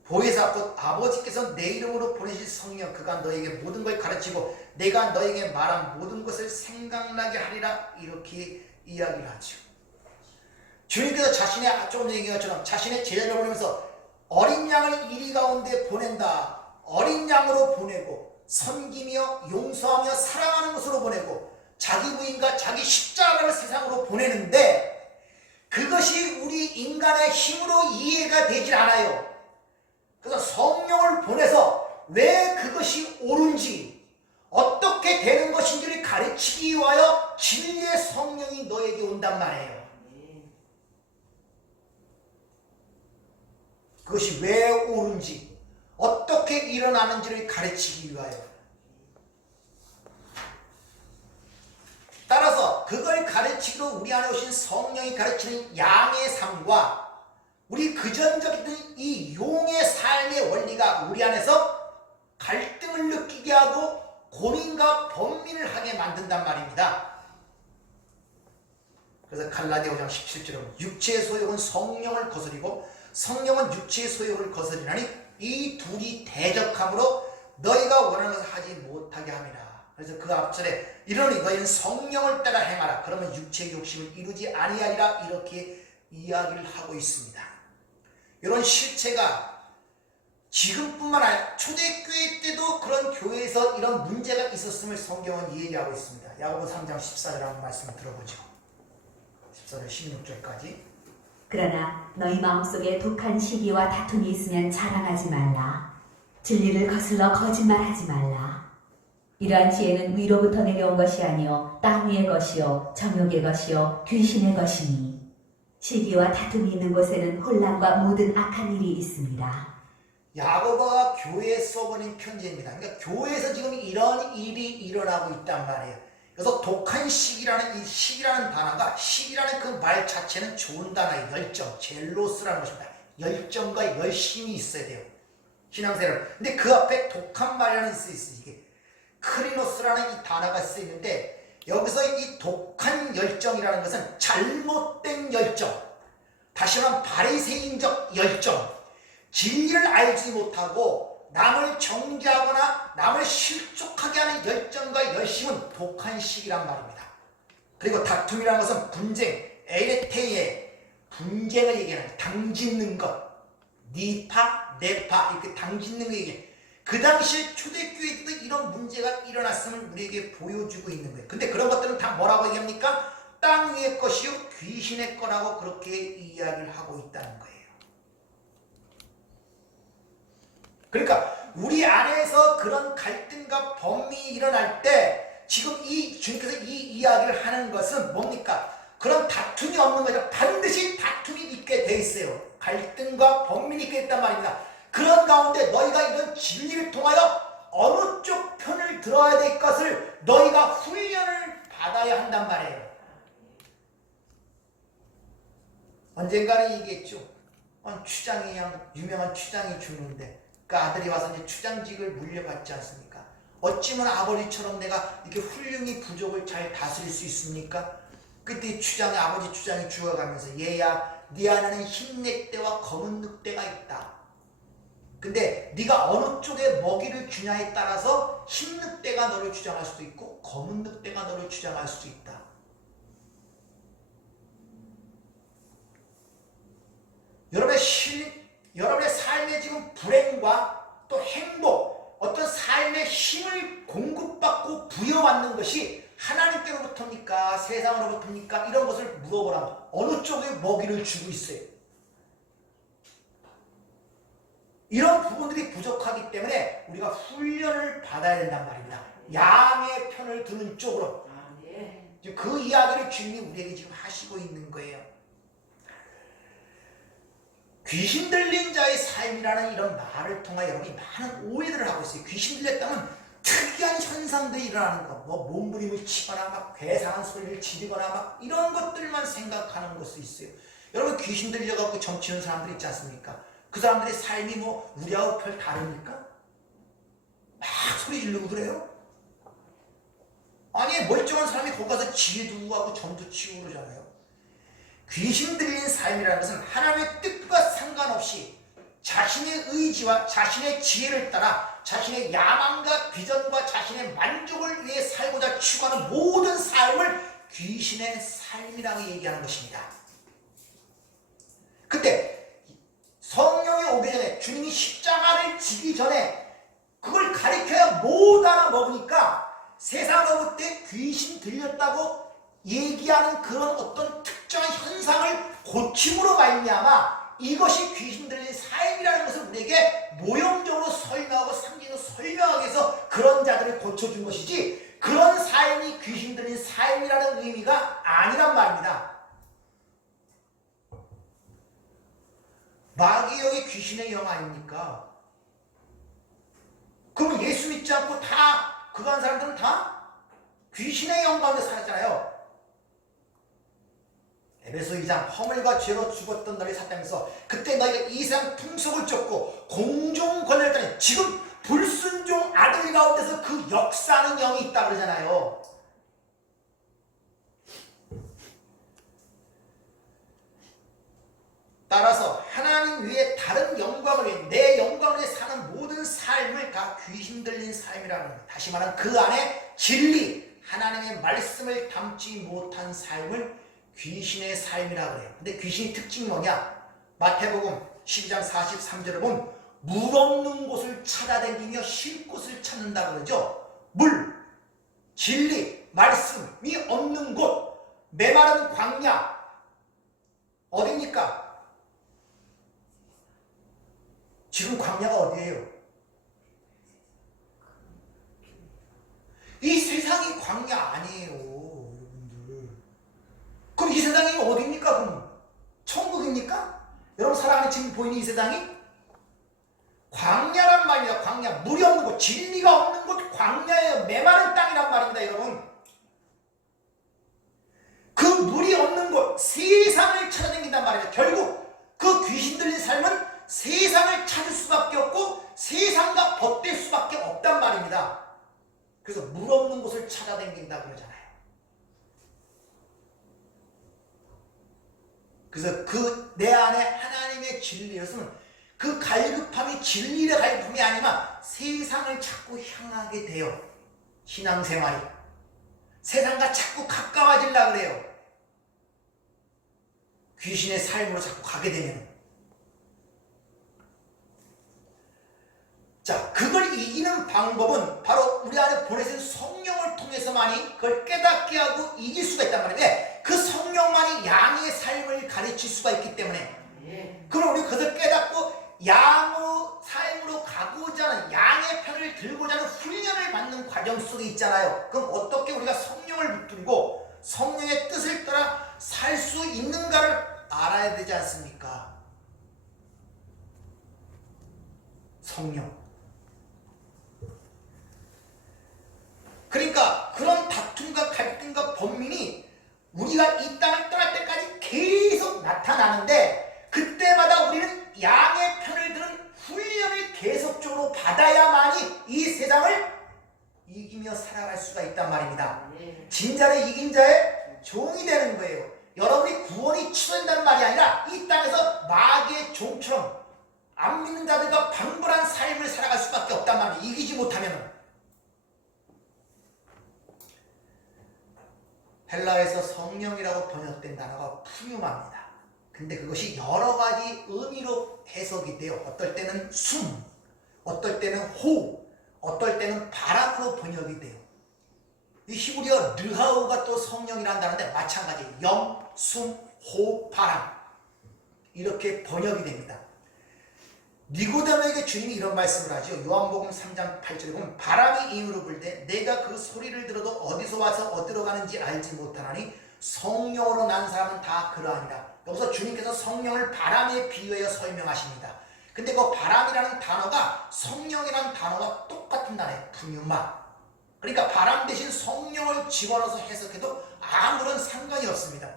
보혜사 곧 아버지께서 내 이름으로 보내실 성령 그가 너에게 모든 걸 가르치고 내가 너에게 말한 모든 것을 생각나게 하리라 이렇게 이야기를 하죠. 주님께서 자신의 조금 전에 얘기한 것처럼 자신의 제자를 보내면서 어린 양을 이리 가운데 보낸다. 어린 양으로 보내고 섬기며 용서하며 사랑하는 것으로 보내고 자기 부인과 자기 십자가를 세상으로 보내는데 그것이 우리 인간의 힘으로 이해가 되질 않아요. 그래서 성령을 보내서 왜 그것이 옳은지 어떻게 되는 것인지를 가르치기 위하여 진리의 성령이 너에게 온단 말이에요. 그것이 왜 옳은지 어떻게 일어나는지를 가르치기 위하여. 따라서 그걸 가르치기로 우리 안에 오신 성령이 가르치는 양의 삶과 우리 그전적인 이 용의 삶의 원리가 우리 안에서 갈등을 느끼게 하고 고민과 번민을 하게 만든단 말입니다. 그래서 갈라디아 5장 17절은 육체의 소욕은 성령을 거스리고 성령은 육체의 소욕을 거스리나니 이 둘이 대적함으로 너희가 원하는 것을 하지 못하게 함이라. 그래서 그 앞절에 이러니 너희는 성령을 따라 행하라. 그러면 육체의 욕심을 이루지 아니하리라. 이렇게 이야기를 하고 있습니다. 이런 실체가 지금뿐만 아니라 초대교회 때도 그런 교회에서 이런 문제가 있었음을 성경은 얘기하고 있습니다. 야고보 3장 14절 한번 말씀을 들어보죠. 14절 16절까지. 그러나 너희 마음속에 독한 시기와 다툼이 있으면 자랑하지 말라. 진리를 거슬러 거짓말하지 말라. 이러한 지혜는 위로부터 내려온 것이 아니요 땅 위의 것이요 정욕의 것이요 귀신의 것이니 시기와 다툼이 있는 곳에는 혼란과 모든 악한 일이 있습니다. 야고보가 교회에 써보낸 편지입니다. 그러니까 교회에서 지금 이런 일이 일어나고 있단 말이에요. 그래서 독한 시기라는 이 시기라는 단어가 시기라는 그 말 자체는 좋은 단어예요. 열정, 젤로스라는 것입니다. 열정과 열심이 있어야 돼요. 신앙생활. 근데 그 앞에 독한 말이라는 쓰여 있어요. 이게 크리노스라는 이 단어가 쓰여 있는데 여기서 이 독한 열정이라는 것은 잘못된 열정, 다시 말하면 바리새인적 열정, 진리를 알지 못하고 남을 정죄하거나 남을 실족하게 하는 열정과 열심은 독한 시기란 말입니다. 그리고 다툼이라는 것은 분쟁, 에레테의 분쟁을 얘기하는 당짓는 것, 니파, 네파 이렇게 당짓는 거 얘기해요. 그 당시에 초대교회 때도 이런 문제가 일어났음을 우리에게 보여주고 있는 거예요. 근데 그런 것들은 다 뭐라고 얘기합니까? 땅 위의 것이요 귀신의 거라고 그렇게 이야기를 하고 있다는 거예요. 그러니까 우리 안에서 그런 갈등과 범민이 일어날 때 지금 이 주님께서 이 이야기를 하는 것은 뭡니까? 그런 다툼이 없는 거죠. 반드시 다툼이 있게 돼 있어요. 갈등과 범민이 있게 있단 말입니다. 그런 가운데 너희가 이런 진리를 통하여 어느 쪽 편을 들어야 될 것을 너희가 훈련을 받아야 한단 말이에요. 언젠가는 얘기했죠. 유명한 추장이 죽는데 그 아들이 와서 이제 추장직을 물려받지 않습니까? 어찌면 아버지처럼 내가 이렇게 훌륭히 부족을 잘 다스릴 수 있습니까? 그때 아버지 추장이 죽어가면서 얘야 네 안에는 흰늑대와 검은 늑대가 있다. 근데 네가 어느 쪽에 먹이를 주냐에 따라서 흰 늑대가 너를 주장할 수도 있고 검은 늑대가 너를 주장할 수도 있다. 여러분의 삶의 지금 불행과 또 행복, 어떤 삶의 힘을 공급받고 부여받는 것이 하나님께로부터입니까? 세상으로부터입니까? 이런 것을 물어보라면 어느 쪽에 먹이를 주고 있어요? 이런 부분들이 부족하기 때문에 우리가 훈련을 받아야 된단 말입니다. 양의 편을 드는 쪽으로. 지금 그 이야기를 주님이 우리에게 지금 하시고 있는 거예요. 귀신 들린 자의 삶이라는 이런 말을 통해 여러분이 많은 오해들을 하고 있어요. 귀신 들렸다면 특이한 현상들이 일어나는 것, 뭐 몸부림을 치거나 막 괴상한 소리를 지르거나 막 이런 것들만 생각하는 것이 있어요. 여러분 귀신 들려갖고 점치는 사람들 있지 않습니까? 그 사람들의 삶이 뭐 우리하고 별 다릅니까? 막 소리 지르고 그래요? 아니 멀쩡한 사람이 거기 가서 지혜 두고 하고 점도 치고 그러잖아요. 귀신 들린 삶이라는 것은 하나님의 뜻과 상관없이 자신의 의지와 자신의 지혜를 따라 자신의 야망과 비전과 자신의 만족을 위해 살고자 추구하는 모든 삶을 귀신의 삶이라고 얘기하는 것입니다. 그때 성령이 오기 전에 주님이 십자가를 지기 전에 그걸 가리켜야 못 알아먹으니까 세상으로부터 귀신 들렸다고 얘기하는 그런 어떤 특정한 현상을 고침으로 말미암아 이것이 귀신 들린 삶이라는 것을 우리에게 모형적으로 설명하고 상징으로 설명하기 위해서 그런 자들을 고쳐준 것이지 그런 삶이 귀신 들린 삶이라는 의미가 아니란 말입니다. 마귀의 영이 귀신의 영 아닙니까? 그럼 예수 믿지 않고 다 그거 한 사람들은 다 귀신의 영 가운데 살았잖아요. 에베소 2장 허물과 죄로 죽었던 너희 사람에서 그때 너희가 이 세상 풍속을 쫓고 공중 권력을 따르니 지금 불순종 아들 가운데서 그 역사하는 영이 있다 그러잖아요. 따라서 하나님 위에 다른 영광을 위해 내 영광을 위해 사는 모든 삶을 다 귀신 들린 삶이라는 겁니다. 다시 말하면 그 안에 진리 하나님의 말씀을 담지 못한 삶을 귀신의 삶이라고 해요. 근데 귀신의 특징이 뭐냐? 마태복음 12장 43절을 보면 물 없는 곳을 찾아다니며 쉴 곳을 찾는다 그러죠. 물, 진리, 말씀이 없는 곳, 메마른 광야 어디입니까? 지금 광야가 어디예요? 이 세상이 광야 아니에요, 여러분들. 그럼 이 세상이 어디입니까? 그럼 천국입니까? 여러분 사랑하는 지금 보이는 이 세상이 광야란 말입니다. 광야, 물이 없는 곳, 진리가 없는 곳 광야예요. 메마른 땅이란 말입니다, 여러분. 그 물이 없는 곳, 세상을 찾아다닌단 말입니다. 결국 그 귀신 들린 삶은 세상을 찾을 수밖에 없고 세상과 벗될 수밖에 없단 말입니다. 그래서 물 없는 곳을 찾아다닌다 그러잖아요. 그래서 그 내 안에 하나님의 진리였으면 그 갈급함이 진리의 갈급함이 아니면 세상을 자꾸 향하게 돼요. 신앙생활이 세상과 자꾸 가까워지려고 그래요. 귀신의 삶으로 자꾸 가게 되면 자, 그걸 이기는 방법은 바로 우리 안에 보내신 성령을 통해서만이 그걸 깨닫게 하고 이길 수가 있단 말이에요. 그 성령만이 양의 삶을 가르칠 수가 있기 때문에 그럼 우리 그것을 깨닫고 양의 삶으로 가고자 하는 양의 편을 들고자 하는 훈련을 받는 과정 속에 있잖아요. 그럼 어떻게 우리가 성령을 붙들고 성령의 뜻을 따라 살 수 있는가를 알아야 되지 않습니까? 성령. 그러니까 그런 다툼과 갈등과 번민이 우리가 이 땅을 떠날 때까지 계속 나타나는데 그때마다 우리는 양의 편을 드는 훈련을 계속적으로 받아야만이 이 세상을 이기며 살아갈 수가 있단 말입니다. 진자를 이긴 자의 종이 되는 거예요. 여러분이 구원이 취소된다는 말이 아니라 이 땅에서 마귀의 종처럼 안 믿는 자들과 방불한 삶을 살아갈 수밖에 없단 말이에요. 이기지 못하면. 헬라에서 성령이라고 번역된 단어가 푸뉴마입니다. 근데 그것이 여러 가지 의미로 해석이 돼요. 어떨 때는 숨, 어떨 때는 호흡, 어떨 때는 바람으로 번역이 돼요. 이 히브리어 르하우가 또 성령이라는 단어인데 마찬가지예요. 영, 숨, 호흡, 바람 이렇게 번역이 됩니다. 니고데모에게 주님이 이런 말씀을 하죠. 요한복음 3장 8절에 보면 바람이 이으로 불 때 내가 그 소리를 들어도 어디서 와서 어디로 가는지 알지 못하나니 성령으로 난 사람은 다 그러하니라. 여기서 주님께서 성령을 바람에 비유하여 설명하십니다. 근데 그 바람이라는 단어가 성령이라는 단어가 똑같은 단어예요. 푸뉴마. 그러니까 바람 대신 성령을 집어넣어서 해석해도 아무런 상관이 없습니다.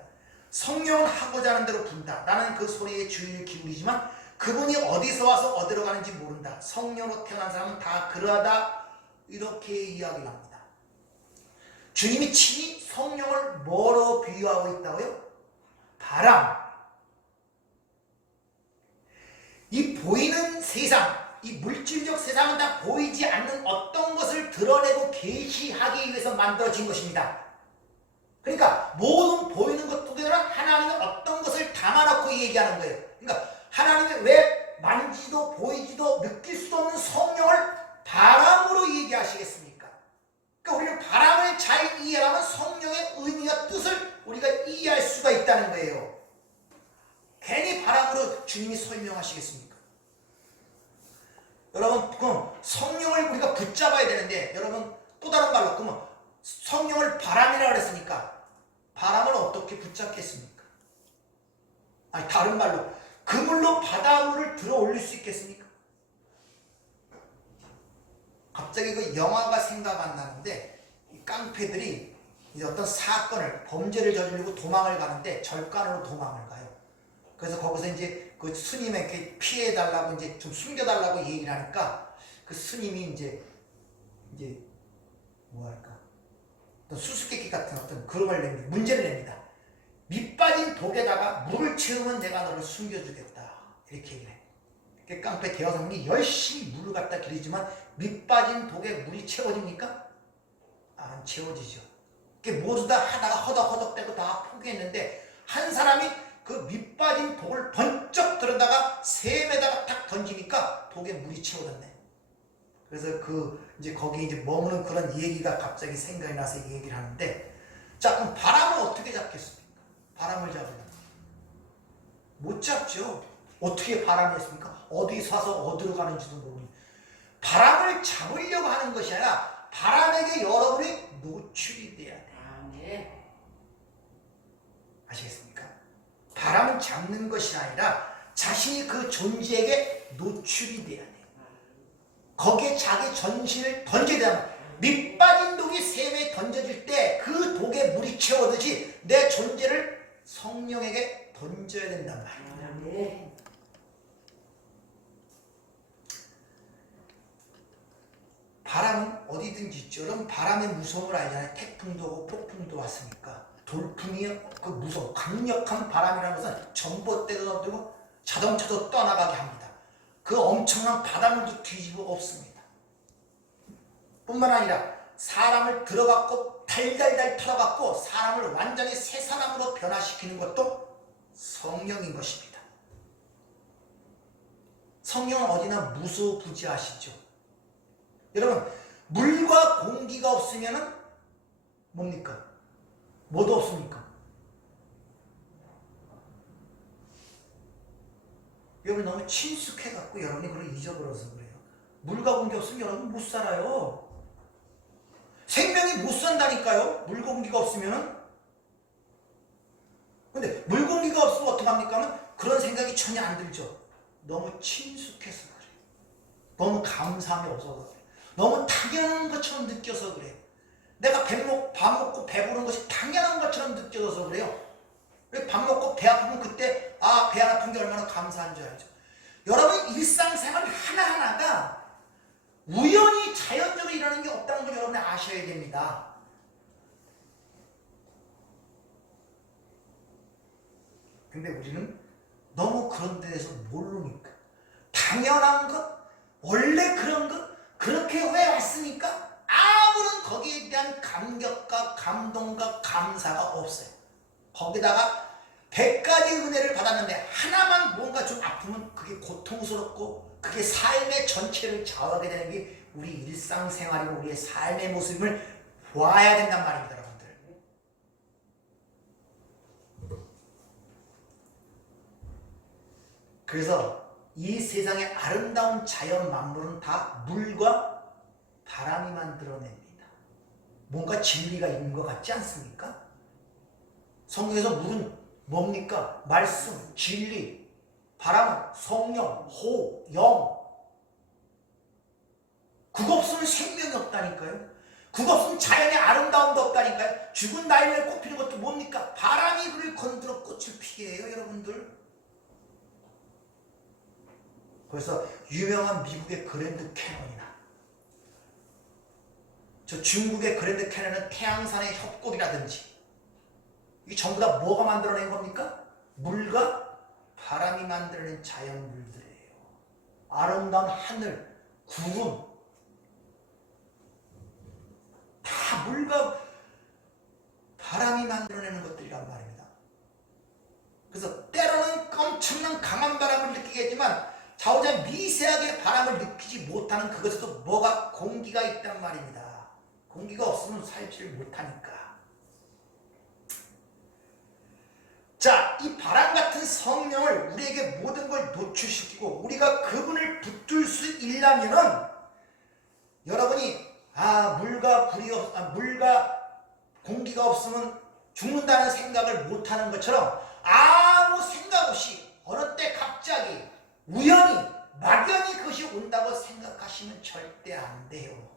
성령은 하고자 하는 대로 분다. 나는 그 소리에 주의를 기울이지만 그분이 어디서 와서 어디로 가는지 모른다. 성령으로 태어난 사람은 다 그러하다. 이렇게 이야기를 합니다. 주님이 친히 성령을 뭐로 비유하고 있다고요? 바람. 이 보이는 세상, 이 물질적 세상은 다 보이지 않는 어떤 것을 드러내고 계시하기 위해서 만들어진 것입니다. 그러니까 모든 보이는 것 속에는 하나님의 어떤 것을 담아놓고 얘기하는 거예요. 그러니까 하나님이 왜 만지도 보이지도 느낄 수도 없는 성령을 바람으로 얘기하시겠습니까? 그러니까 우리는 바람을 잘 이해하면 성령의 의미와 뜻을 우리가 이해할 수가 있다는 거예요. 괜히 바람으로 주님이 설명하시겠습니까? 여러분, 그럼 성령을 우리가 붙잡아야 되는데, 여러분 또 다른 말로 그러면 성령을 바람이라고 그랬으니까 바람을 어떻게 붙잡겠습니까? 아니, 다른 말로 그물로 바닷물을 들어 올릴 수 있겠습니까? 갑자기 그 영화가 생각 안 나는데, 이 깡패들이 이제 어떤 사건을, 범죄를 저지르고 도망을 가는데 절간으로 도망을 가요. 그래서 거기서 이제 그 스님에게 피해달라고 이제 좀 숨겨달라고 얘기를 하니까 그 스님이 이제 뭐랄까, 어떤 수수께끼 같은 어떤 그런 걸 냅니다. 문제를 냅니다. 밑 빠진 독에다가 물을 채우면 내가 너를 숨겨주겠다. 이렇게 얘기를 해요. 그 깡패 대여성이 열심히 물을 갖다 기르지만 밑 빠진 독에 물이 채워집니까? 안 채워지죠. 모두 다 하다가 허덕허덕대고 다 포기했는데 한 사람이 그 밑 빠진 독을 번쩍 들어다가 샘에다가 탁 던지니까 독에 물이 채워졌네. 그래서 이제 거기 이제 머무는 그런 얘기가 갑자기 생각이 나서 이 얘기를 하는데, 자, 그럼 바람을 어떻게 잡겠습니까? 바람을 잡으려면 못 잡죠. 어떻게 바람이 있습니까? 어디서 와서 어디로 가는지도 모르니. 바람을 잡으려고 하는 것이 아니라 바람에게 여러분이 노출이 돼야 돼요. 아멘. 아시겠습니까? 바람은 잡는 것이 아니라 자신이 그 존재에게 노출이 돼야 돼요. 거기에 자기 전신을 던져야 돼요. 밑 빠진 독이 샘에 던져질 때 그 독에 물이 채워듯이 내 존재를 성령에게 던져야 된단 말이에요. 아멘. 바람은 어디든지 있죠. 여러분 바람의 무서움을 알잖아요. 태풍도 오고 폭풍도 왔으니까. 돌풍이 그 무서워 강력한 바람이라는 것은 전봇대도 넘들고 자동차도 떠나가게 합니다. 그 엄청난 바닷물도 뒤집어 엎습니다. 뿐만 아니라 사람을 들어갖고 달달달 털어갖고 사람을 완전히 새 사람으로 변화시키는 것도 성령인 것입니다. 성령은 어디나 무소부지하시죠. 여러분, 물과 공기가 없으면 뭡니까? 뭐도 없습니까? 여러분 너무 친숙해갖고 여러분이 그걸 잊어버려서 그래요. 물과 공기 없으면 여러분 못 살아요. 생명이 못 산다니까요. 물과 공기가 없으면은. 근데 물 공기가 없으면 어떡합니까? 그런 생각이 전혀 안 들죠. 너무 친숙해서 그래요. 너무 감사함이 없어서 그래요. 너무 당연한 것처럼 느껴서 그래요. 내가 밥 먹고 배부른 것이 당연한 것처럼 느껴져서 그래요. 밥 먹고 배 아프면 그때 배 안 아픈 게 얼마나 감사한 줄 알죠. 여러분 일상생활 하나하나가 우연히 자연적으로 일어나는 게 없다는 걸 여러분이 아셔야 됩니다. 근데 우리는 너무 그런 데 대해서 모르니까 당연한 것, 원래 그런 것, 그렇게 왜 왔습니까? 아무런 거기에 대한 감격과 감동과 감사가 없어요. 거기다가 100가지 은혜를 받았는데 하나만 뭔가 좀 아프면 그게 고통스럽고 그게 삶의 전체를 좌우하게 되는 게 우리 일상생활이고 우리의 삶의 모습을 보아야 된단 말입니다, 여러분들. 그래서 이 세상의 아름다운 자연 만물은 다 물과 바람이 만들어냅니다. 뭔가 진리가 있는 것 같지 않습니까? 성경에서 물은 뭡니까? 말씀, 진리, 바람은 성령, 호, 영. 그거 없으면 생명이 없다니까요. 그거 없으면 자연의 아름다움도 없다니까요. 죽은 나이를 꽃피는 것도 뭡니까? 바람이 그를 건드려 꽃을 피게 해요, 여러분들. 그래서 유명한 미국의 그랜드 캐년이나 저 중국의 그랜드 캐년은 태양산의 협곡이라든지 이게 전부 다 뭐가 만들어낸 겁니까? 물과 바람이 만들어낸 자연물들이에요. 아름다운 하늘, 구름, 다 물과 바람이 만들어내는 것들이란 말입니다. 그래서 때로는 엄청난 강한 바람을 느끼겠지만 자오자 미세하게 바람을 느끼지 못하는 그것에도 뭐가 공기가 있단 말입니다. 공기가 없으면 살지를 못하니까. 자, 이 바람 같은 성령을 우리에게 모든 걸 노출시키고 우리가 그분을 붙들 수 있려면은 여러분이 물과 공기가 없으면 죽는다는 생각을 못하는 것처럼 아무 생각 없이 어느 때 갑자기 우연히 막연히 그것이 온다고 생각하시면 절대 안 돼요.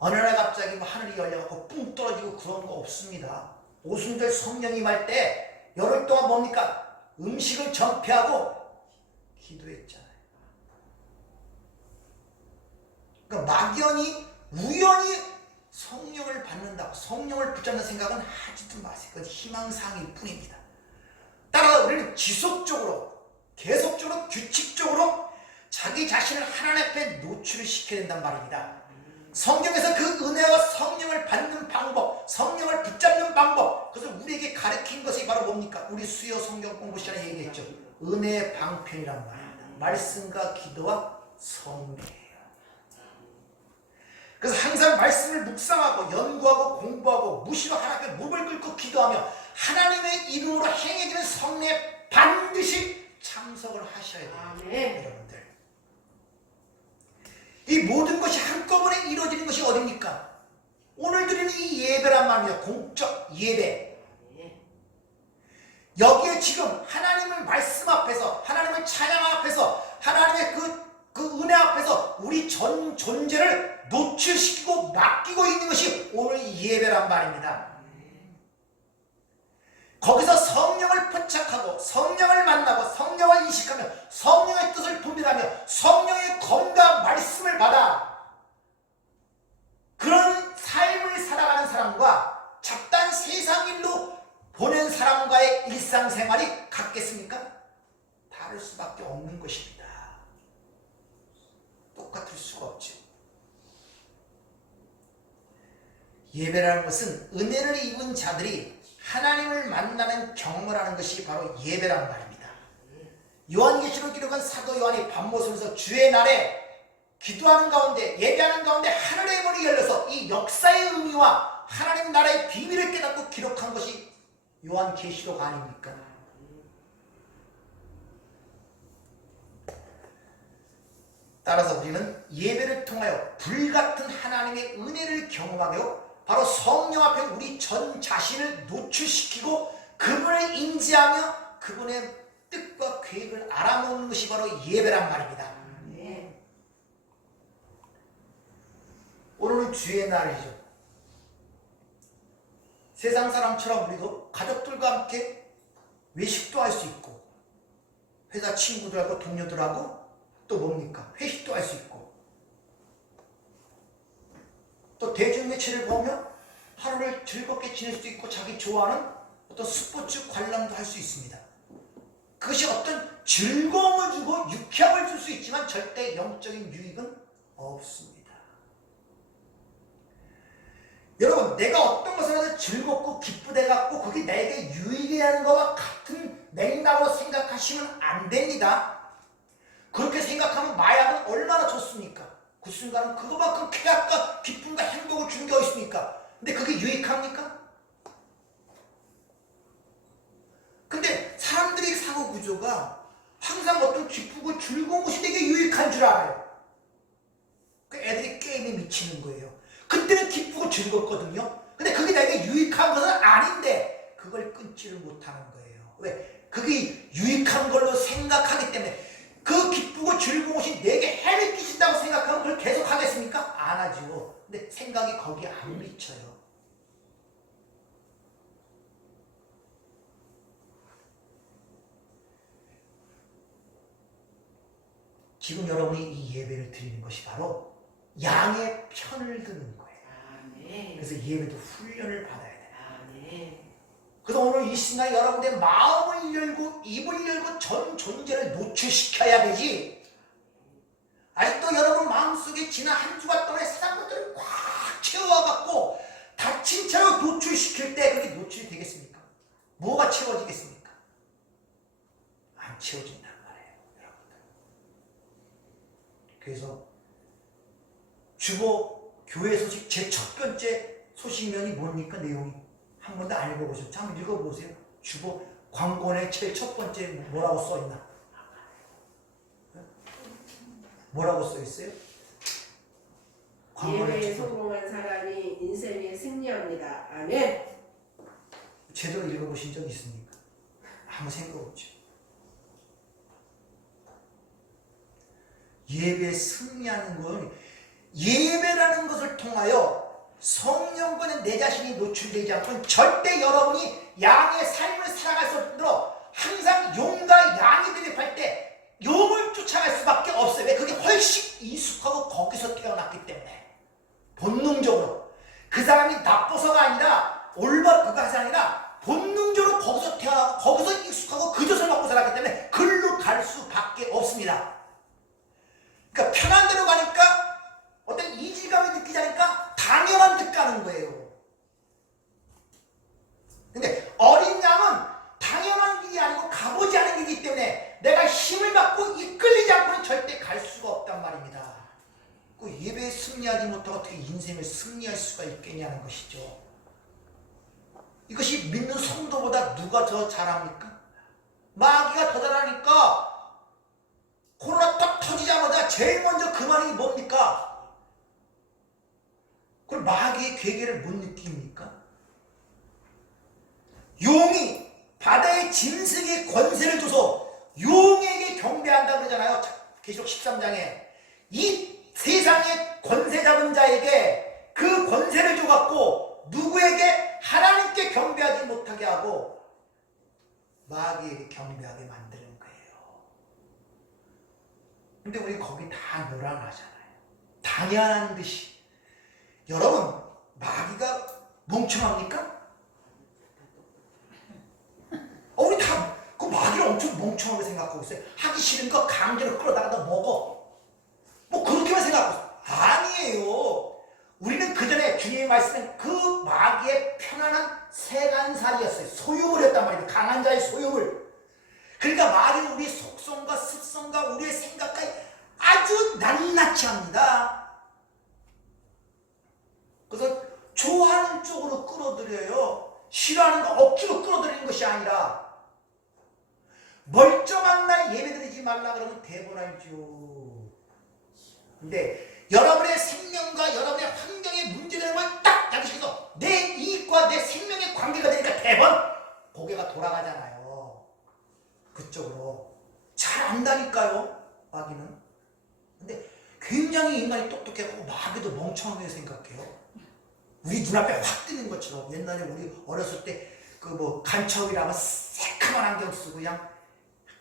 어느 날 갑자기 하늘이 열려갖고 뿡 떨어지고 그런 거 없습니다. 오순절 성령이 임할 때 열흘 동안 뭡니까? 음식을 전폐하고 기도했잖아요. 그러니까 막연히 우연히 성령을 받는다고 성령을 붙잡는 생각은 하지도 마세요. 그건 희망사항일 뿐입니다. 따라서 우리는 지속적으로 계속적으로 규칙적으로 자기 자신을 하나님 앞에 노출을 시켜야 된단 말입니다. 성경에서 그 은혜와 성령을 받는 방법, 성령을 붙잡는 방법, 그것을 우리에게 가르친 것이 바로 뭡니까? 우리 수요 성경 공부 시간에 얘기했죠. 은혜의 방편이란 말입니다. 말씀과 기도와 성례예요. 그래서 항상 말씀을 묵상하고 연구하고 공부하고 무시로 하나님 앞에 무릎을 꿇고 기도하며 하나님의 이름으로 행해지는 성례에 반드시 참석을 하셔야 돼요. 여러분들. 이 모든 것이 한꺼번에 이루어지는 것이 어딥니까? 오늘 드리는 이 예배란 말이에요. 공적 예배. 여기에 지금 하나님을 말씀 앞에서 하나님을 찬양 앞에서 하나님의 그 은혜 앞에서 우리 전 존재를 노출시키고 맡기고 있는 것이 오늘 이 예배란 말입니다. 거기서 성령을 포착하고 성령을 만나고 성령을 인식하며 성령의 뜻을 분별하며 성령의 검과 말씀을 받아 그런 삶을 살아가는 사람과 잡다한 세상 일로 보낸 사람과의 일상생활이 같겠습니까? 다를 수밖에 없는 것입니다. 똑같을 수가 없죠. 예배라는 것은 은혜를 입은 자들이 하나님을 만나는 경험을 하는 것이 바로 예배란 말입니다. 요한계시록 기록한 사도 요한이 밤모습에서 주의 날에 기도하는 가운데 예배하는 가운데 하늘의 문이 열려서 이 역사의 의미와 하나님 나라의 비밀을 깨닫고 기록한 것이 요한계시록 아닙니까? 따라서 우리는 예배를 통하여 불같은 하나님의 은혜를 경험하며 바로 성령 앞에 우리 전 자신을 노출시키고 그분을 인지하며 그분의 뜻과 계획을 알아놓는 것이 바로 예배란 말입니다. 오늘은 주의 날이죠. 세상 사람처럼 우리도 가족들과 함께 외식도 할 수 있고 회사 친구들하고 동료들하고 또 뭡니까? 회식도 할 수 있고 또 대중매체를 보며 하루를 즐겁게 지낼 수도 있고 자기 좋아하는 어떤 스포츠 관람도 할 수 있습니다. 그것이 어떤 즐거움을 주고 유쾌함을 줄 수 있지만 절대 영적인 유익은 없습니다. 여러분, 내가 어떤 것을 해서 즐겁고 기쁘대 갖고 그게 내게 유익이라는 것과 같은 맥락으로 생각하시면 안 됩니다. 그렇게 생각하면 마약은 얼마나 좋습니까? 그 순간은 그거만큼 쾌락과 기쁨과 행복을 주는 게 어디 있습니까? 근데 그게 유익합니까? 근데 사람들의 사고 구조가 항상 어떤 기쁘고 즐거운 것이 되게 유익한 줄 알아요. 그 애들이 게임에 미치는 거예요. 그때는 기쁘고 즐겁거든요. 근데 그게 내게 유익한 것은 아닌데 그걸 끊지를 못하는 거예요. 왜? 그게 유익한 걸로 생각하기 때문에 그 기쁘고 즐거운 것이 내게 해를 끼친다고 생각하면 그걸 계속 하겠습니까? 안 하죠. 근데 생각이 거기에 안 미쳐요. 지금 여러분이 이 예배를 드리는 것이 바로 양의 편을 드는 거예요. 그래서 예배도 훈련을 받아야 돼요. 그래서 오늘 이 순간에 여러분들의 마음을 열고 입을 열고 전 존재를 노출시켜야 되지. 아직도 여러분 마음속에 지난 한 주간 동안의 세상 것들을 꽉 채워갖고 닫힌 채로 노출시킬 때 그게 노출이 되겠습니까? 뭐가 채워지겠습니까? 안 채워진단 말이에요, 여러분들. 그래서 주보 교회 소식 제 첫 번째 소식면이 뭡니까? 내용이 한 번도 안 읽어보셨죠? 한번 읽어보세요. 주보 광고의 제일 첫 번째 뭐라고 써있나? 뭐라고 써있어요? 예배에 성공한 사람이 인생에 승리합니다. 아멘. 제대로 읽어보신 적 있습니까? 아무 생각 없죠. 예배에 승리하는 건 예배라는 것을 통하여 성령권에 내 자신이 노출되지 않고는 절대 여러분이 양의 삶을 살아갈 수 없도록 항상 용과 양이 대립할 때 용을 쫓아갈 수밖에 없어요. 왜? 그게 훨씬 익숙하고 거기서 태어났기 때문에 본능적으로 그 사람이 나빠서가 아니라 올바르가 아니라 본능적으로 거기서 태어나고 거기서 익숙하고 그 젖을 먹고 살았기 때문에 글로 갈 수밖에 없습니다. 그러니까 편한 데로 가니까 어떤 이질감을 느끼지 않으니까 당연한 듯 가는 거예요. 근데 어린 양은 당연한 길이 아니고 가보지 않은 길이기 때문에 내가 힘을 받고 이끌리지 않고는 절대 갈 수가 없단 말입니다. 그 예배에 승리하지 못하고 어떻게 인생을 승리할 수가 있겠냐는 것이죠. 이것이 믿는 성도보다 누가 더 잘합니까? 마귀가 더 잘하니까 코로나 딱 터지자마자 제일 먼저 그 말이 뭡니까? 그걸 마귀의 괴계를 못 느낍니까? 용이 바다의 짐승의 권세를 줘서 용에게 경배한다 그러잖아요. 계시록 13장에 이 세상의 권세 잡은 자에게 그 권세를 줘갖고 누구에게? 하나님께 경배하지 못하게 하고 마귀에게 경배하게 만드는 거예요. 근데 우리 거기 다 놀아나잖아요. 당연한 듯이. 여러분, 마귀가 멍청합니까? 우리 다 그 마귀를 엄청 멍청하게 생각하고 있어요. 하기 싫은 거 강제로 끌어다가 먹어. 뭐 그렇게만 생각하고 있어요. 아니에요. 우리는 그 전에 주님의 말씀은 그 마귀의 편안한 세간살이었어요. 소유물이었단 말이에요. 강한 자의 소유물. 그러니까 마귀는 우리 속성과 습성과 우리의 생각까지 아주 낱낱이 합니다. 그래서 좋아하는 쪽으로 끌어들여요. 싫어하는 거 억지로 끌어들이는 것이 아니라 멀쩡한 날 예배드리지 말라 그러면 대본알죠. 근데 여러분의 생명과 여러분의 환경에 문제되는 걸 딱 잡으셔서 내 이익과 내 생명의 관계가 되니까 대번 고개가 돌아가잖아요. 그쪽으로. 잘 안다니까요, 마귀는. 근데 굉장히 인간이 똑똑하고 마귀도 멍청하게 생각해요. 우리 눈앞에 확 뜨는 것처럼 옛날에 우리 어렸을 때 그 뭐 간첩이라면 새카만 안경 쓰고 그냥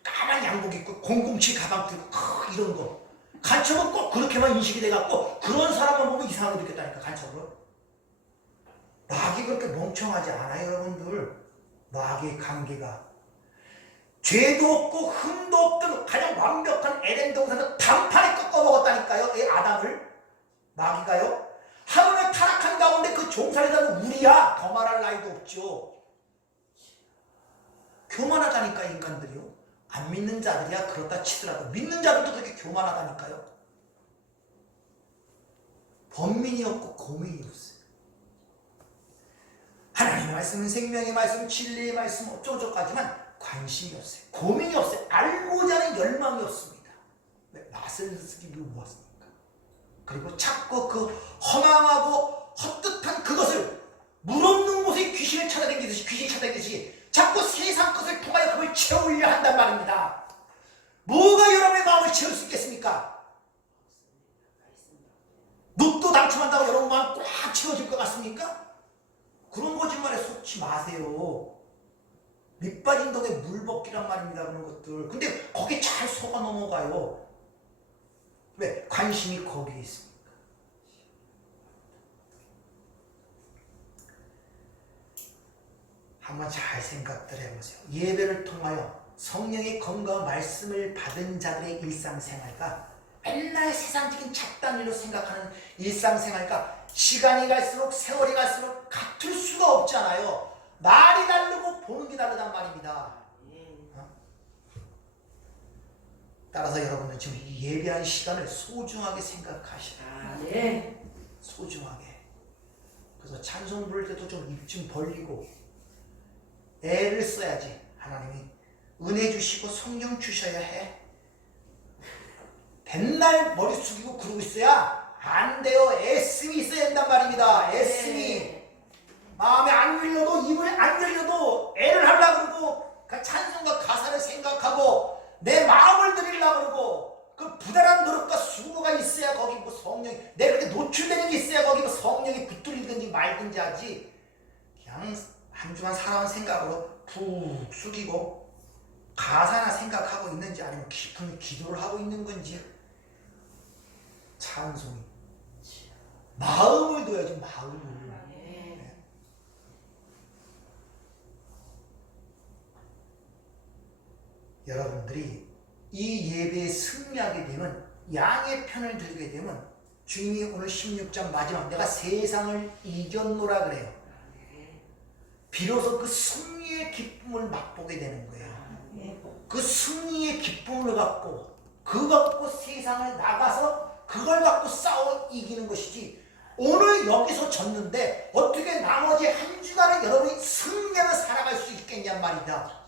까만 양복 입고 007 가방 들고 이런 거. 간첩은 꼭 그렇게만 인식이 돼갖고 그런 사람만 보면 이상하게 느꼈다니까, 간첩은. 마귀 그렇게 멍청하지 않아요, 여러분들. 마귀의 관계가. 죄도 없고 흠도 없던 가장 완벽한 에덴 동산을 단판에 꺾어 먹었다니까요, 이 아담을. 마귀가요. 하늘의 타락한 가운데 그 종살이라는 우리야. 더 말할 나위도 없죠. 교만하다니까, 인간들이요. 안 믿는 자들이야 그렇다 치더라도 믿는 자들도 그렇게 교만하다니까요. 번민이 없고 고민이 없어요. 하나님의 말씀은 생명의 말씀, 진리의 말씀 어쩌고저쩌고하지만 관심이 없어요. 고민이 없어요. 알고자 하는 열망이 없습니다. 왜? 맛을 쓰기 위해 모았습니까? 그리고 자꾸 그 허망하고 헛뜻한 그것을 물 없는 곳에 귀신을 찾아다니듯이 귀신이 찾아다니듯이 자꾸 세상 것을 통하여 그걸 채우려 한단 말입니다. 뭐가 여러분의 마음을 채울 수 있겠습니까? 로또 당첨한다고 여러분 마음 꽉 채워질 것 같습니까? 그런 거짓말에 속지 마세요. 밑빠진 독에 물 붓기란 말입니다. 그런 것들. 근데 거기 잘 속아 넘어가요. 왜? 관심이 거기에 있습니까? 한번 잘 생각들 해보세요. 예배를 통하여 성령의 건강한 말씀을 받은 자들의 일상생활과 맨날 세상적인 잡다한 일로 생각하는 일상생활과 시간이 갈수록 세월이 갈수록 같을 수가 없잖아요. 말이 다르고 보는 게 다르단 말입니다. 따라서 여러분은 지금 이 예배한 시간을 소중하게 생각하시라. 소중하게. 그래서 찬송 부를 때도 좀 입 좀 벌리고 애를 써야지. 하나님이 은혜 주시고 성령 주셔야 해. 맨날 머리 숙이고 그러고 있어야 안 돼요. 애씀이 있어야 된단 말입니다. 애씀이. 마음에 안 열려도, 입을 안 열려도 애를 하려고 그러고 그 찬송과 가사를 생각하고 내 마음을 드리려고 그러고 그 부단한 노력과 수고가 있어야 거기 뭐 성령이 내가 그렇게 노출되는 게 있어야 거기 뭐 성령이 붙들리든지 말든지 하지. 그냥 한 주간 살아온 생각으로 푹 숙이고 가사나 생각하고 있는지 아니면 깊은 기도를 하고 있는 건지. 찬송이 마음을 둬야지. 마음을. 여러분들이 이 예배에 승리하게 되면, 양의 편을 들게 되면 주님이 오늘 16장 마지막 내가 세상을 이겼노라 그래요. 비로소 그 승리의 기쁨을 맛보게 되는 거예요. 그 승리의 기쁨을 갖고 그거 갖고 세상을 나가서 그걸 갖고 싸워 이기는 것이지, 오늘 여기서 졌는데 어떻게 나머지 한 주간을 여러분이 승리하며 살아갈 수 있겠냔 말이다.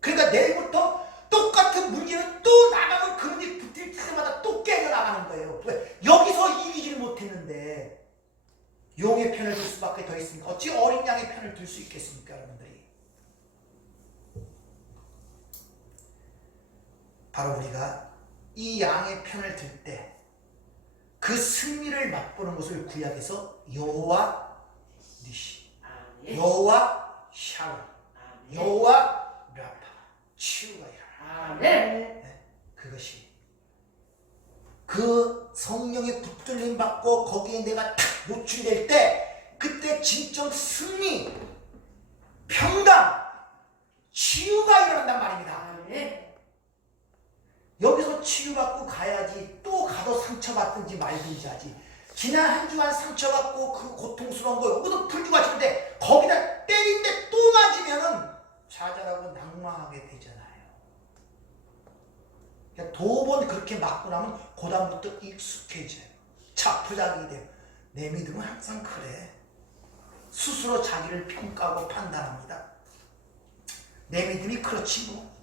그러니까 내일부터 똑같은 문제는 또 나가면 그 문제 붙을 때마다 또 깨져나가는 거예요. 왜? 여기서 이기지를 못했는데 용의 편을 들 수밖에 더 있습니까? 어찌 어린 양의 편을 들 수 있겠습니까, 여러분들이? 바로 우리가 이 양의 편을 들 때 그 승리를 맛보는 것을 구약에서 여호와 니시, 여호와 샤울, 여호와 라파, 치유가 일어나. 그것이 그 성령의 붙들림 받고 거기에 내가 탁 노출될 때, 그때 진정 승리, 평강, 치유가 일어난단 말입니다. 여기서 치유받고 가야지. 또 가도 상처받든지 말든지 하지. 지난 한 주간 상처받고 그 고통스러운 거 여기도 풀리고 하시는데 거기다 때린데 또 맞으면은 좌절하고 낙망하게 되잖아요. 그러니까 도번 그렇게 맞고 나면 그 다음부터 익숙해져요. 자포자기게 돼요. 내 믿음은 항상 그래. 스스로 자기를 평가하고 판단합니다. 내 믿음이 그렇지 뭐.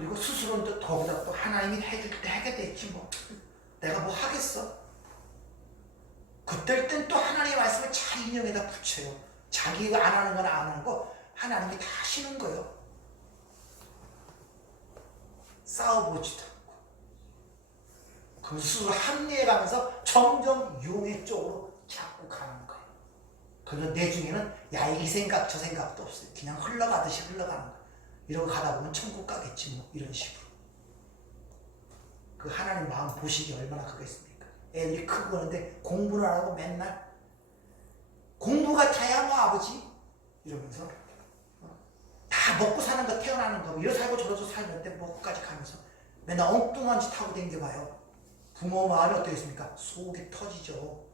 그리고 스스로는 또 거기다 또 하나님이 해줄 때 하게 됐지 뭐. 내가 뭐 하겠어. 그때일 땐 또 하나님의 말씀을 잘 인용에다 붙여요. 자기가 안 하는 건 안 하는 거 하나님이 다 하시는 거예요. 싸워보지도 않고 그 스스로 합리해가면서 점점 용의 쪽으로 자꾸 가는 거예요. 그래서 내 중에는 야, 이 생각 저 생각도 없어요. 그냥 흘러가듯이 흘러가는 거예요. 이러고 가다 보면 천국 가겠지 뭐. 이런 식으로. 그 하나님 마음 보시기 얼마나 크겠습니까? 애들이 크고 그러는데 공부를 안 하고 맨날 공부가 다야 뭐 아버지 이러면서 다 먹고 사는 거, 태어나는 거, 이러 살고 저러서 살는데 먹고까지 가면서 맨날 엉뚱한 짓 하고 댕겨봐요. 부모 마음이 어떻겠습니까? 속이 터지죠.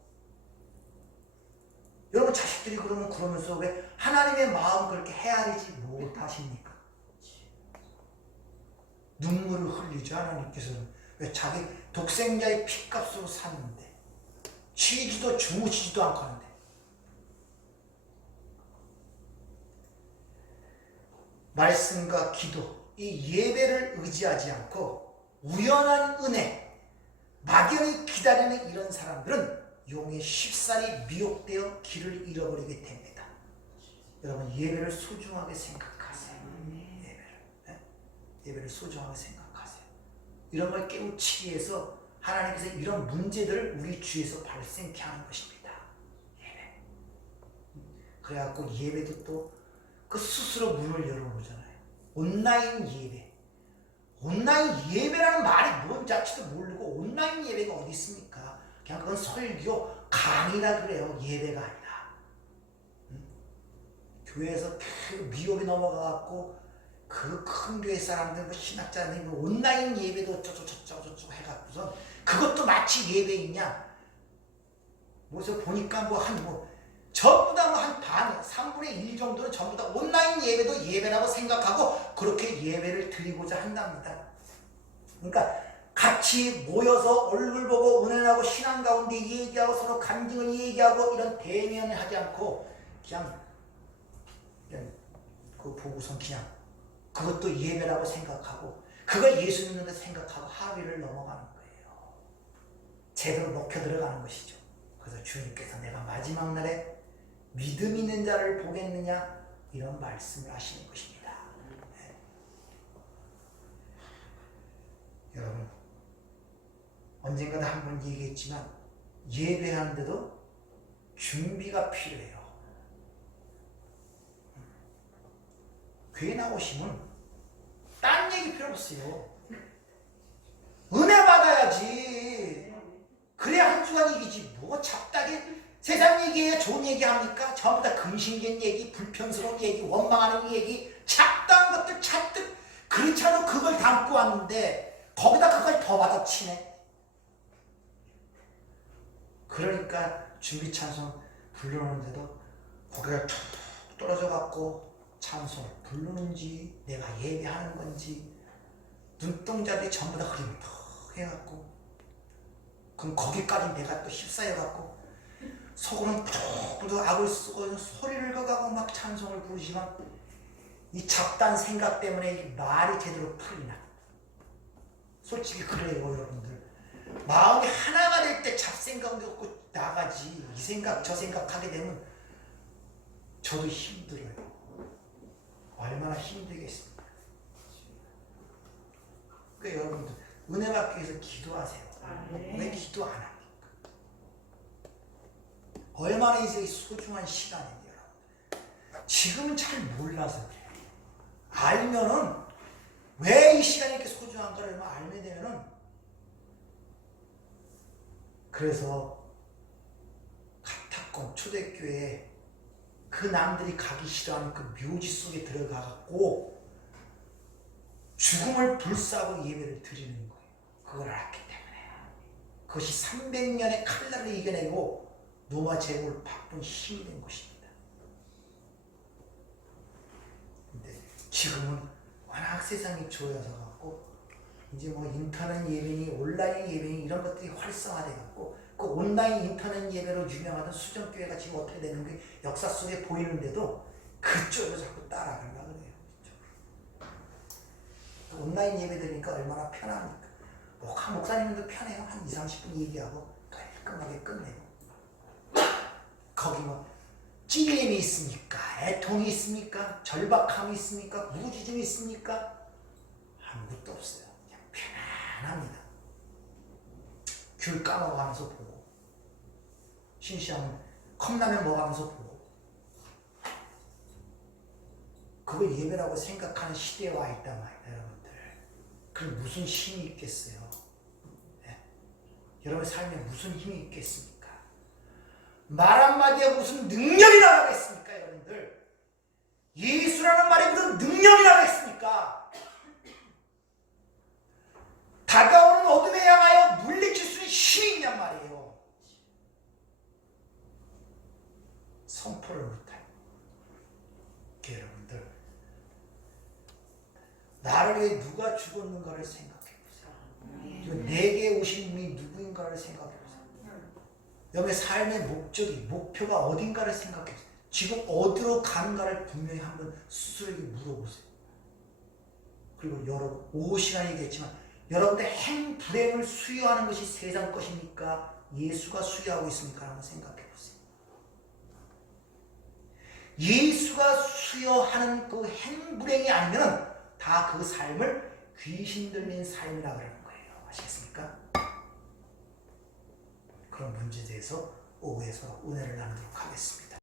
여러분 자식들이 그러면 그러면서 왜 하나님의 마음 그렇게 헤아리지 못하십니까? 눈물을 흘리죠. 하나님께서는. 왜? 자기 독생자의 피값으로 샀는데 쉬지도 주무시지도 않고 하는데. 말씀과 기도, 이 예배를 의지하지 않고 우연한 은혜, 막연히 기다리는 이런 사람들은 용에 쉽사리 미혹되어 길을 잃어버리게 됩니다. 여러분 예배를 소중하게 생각하세요. 예배를 소중하게 생각하세요. 이런 걸 깨우치기 위해서 하나님께서 이런 문제들을 우리 주위에서 발생케 하는 것입니다. 예배. 그래갖고 예배도 또 그 스스로 문을 열어보잖아요. 온라인 예배. 온라인 예배라는 말이 뭔 자체도 모르고 온라인 예배가 어디 있습니까? 그냥 그건 설교, 강의라 그래요. 예배가 아니라. 교회에서 그 미혹이 넘어가갖고 그 큰 교회 사람들, 뭐 신학자들, 뭐 온라인 예배도 어쩌고저쩌고 해갖고서 그것도 마치 예배이냐? 뭐서 보니까 전부 다 한 반, 3분의 1 정도는 전부 다 온라인 예배도 예배라고 생각하고 그렇게 예배를 드리고자 한답니다. 그러니까 같이 모여서 얼굴 보고 은혜하고 신앙 가운데 얘기하고 서로 간증을 얘기하고 이런 대면을 하지 않고 그냥 그 보고선 그냥 그것도 예배라고 생각하고 그걸 예수 믿는다 생각하고 하위를 넘어가는 거예요. 제대로 먹혀 들어가는 것이죠. 그래서 주님께서 내가 마지막 날에 믿음 있는 자를 보겠느냐 이런 말씀을 하시는 것입니다. 네. 여러분 언젠가도 한번 얘기했지만 예배하는데도 준비가 필요해요. 교회 나오시면 딴 얘기 필요 없어요. 은혜 받아야지. 그래야 한 주간 이기지. 뭐 잡다게 세상 얘기에 좋은 얘기 합니까? 전부 다 근심된 얘기, 불평스러운 얘기, 원망하는 얘기, 잡다한 것들 찾듯 그렇지 않아도 그걸 담고 왔는데 거기다 그걸 더 받아치네. 그러니까 준비 찬송 부르는데도 고개가 툭 떨어져 갖고 찬송을 부르는지 내가 예배하는 건지 눈동자들이 전부 다 흐리면 턱 해갖고 그럼 거기까지 내가 또 휩싸여 갖고 속으로는 푹 악을 쓰고 소리를 거가고 막 찬송을 부르지만 이 잡다한 생각 때문에 이 말이 제대로 풀리나? 솔직히 그래요 여러분들. 마음이 하나가 될 때 잡생각이 없고 나가지 이 생각 저 생각 하게 되면 저도 힘들어요. 얼마나 힘들겠습니까? 그러니까 여러분들 은혜 받기 위해서 기도하세요. 왜 기도 안 합니까? 얼마나 이제 소중한 시간인지 여러분. 지금은 잘 몰라서 그래요. 알면은 왜 이 시간이 이렇게 소중한 걸 알게 되면은 그래서 가타콤 초대교회에 그 남들이 가기 싫어하는 그 묘지 속에 들어가갖고 죽음을 불사하고 예배를 드리는 거예요. 그걸 알았기 때문에. 그것이 300년의 칼날을 이겨내고 노마 제국을 바꾼 힘이 된 것입니다. 근데 지금은 워낙 세상이 좋아져서 갖고 이제 뭐 인터넷 예배니 온라인 예배니 이런 것들이 활성화돼 갖고 그 온라인 인터넷 예배로 유명하던 수정교회가 지금 어떻게 되는 게 역사 속에 보이는데도 그쪽으로 자꾸 따라가려고 그래요. 온라인 예배 드리니까 얼마나 편합니까? 목사님도 편해요. 한 20-30분 얘기하고 깔끔하게 끝내요. 거기 뭐 찔림이 있습니까? 애통이 있습니까? 절박함이 있습니까? 무지짐이 있습니까? 아무것도 없어요. 그냥 편안합니다. 귤 까먹어가면서 보고 신시하면 컵라면 먹어가면서 보고 그걸 예배라고 생각하는 시대에 와 있단 말이에요. 여러분들. 그럼 무슨 힘이 있겠어요? 네? 여러분의 삶에 무슨 힘이 있겠습니까? 말 한마디에 무슨 능력이 나가겠습니까? 여러분들 예수라는 말에 무슨 능력이 나가겠습니까? 다가오는 어둠에 향하여 물리칠 수 있는 힘이 있냔 말이에요. 선포를 못해요. 여러분들 나를 위해 누가 죽었는가를 생각해보세요. 내게 오신 분이 누구인가를 생각해보세요. 여러분의 삶의 목표가 어딘가를 생각해보세요. 지금 어디로 가는가를 분명히 한번 스스로에게 물어보세요. 그리고 여러분 오후 시간에 얘기했지만 여러분들 행불행을 수여하는 것이 세상 것입니까? 예수가 수여하고 있습니까? 한번 생각해보세요. 예수가 수여하는 그 행불행이 아니면 다 그 삶을 귀신 들린 삶이라 그러는 거예요. 아시겠습니까? 그런 문제에 대해서 오후에서 은혜를 나누도록 하겠습니다.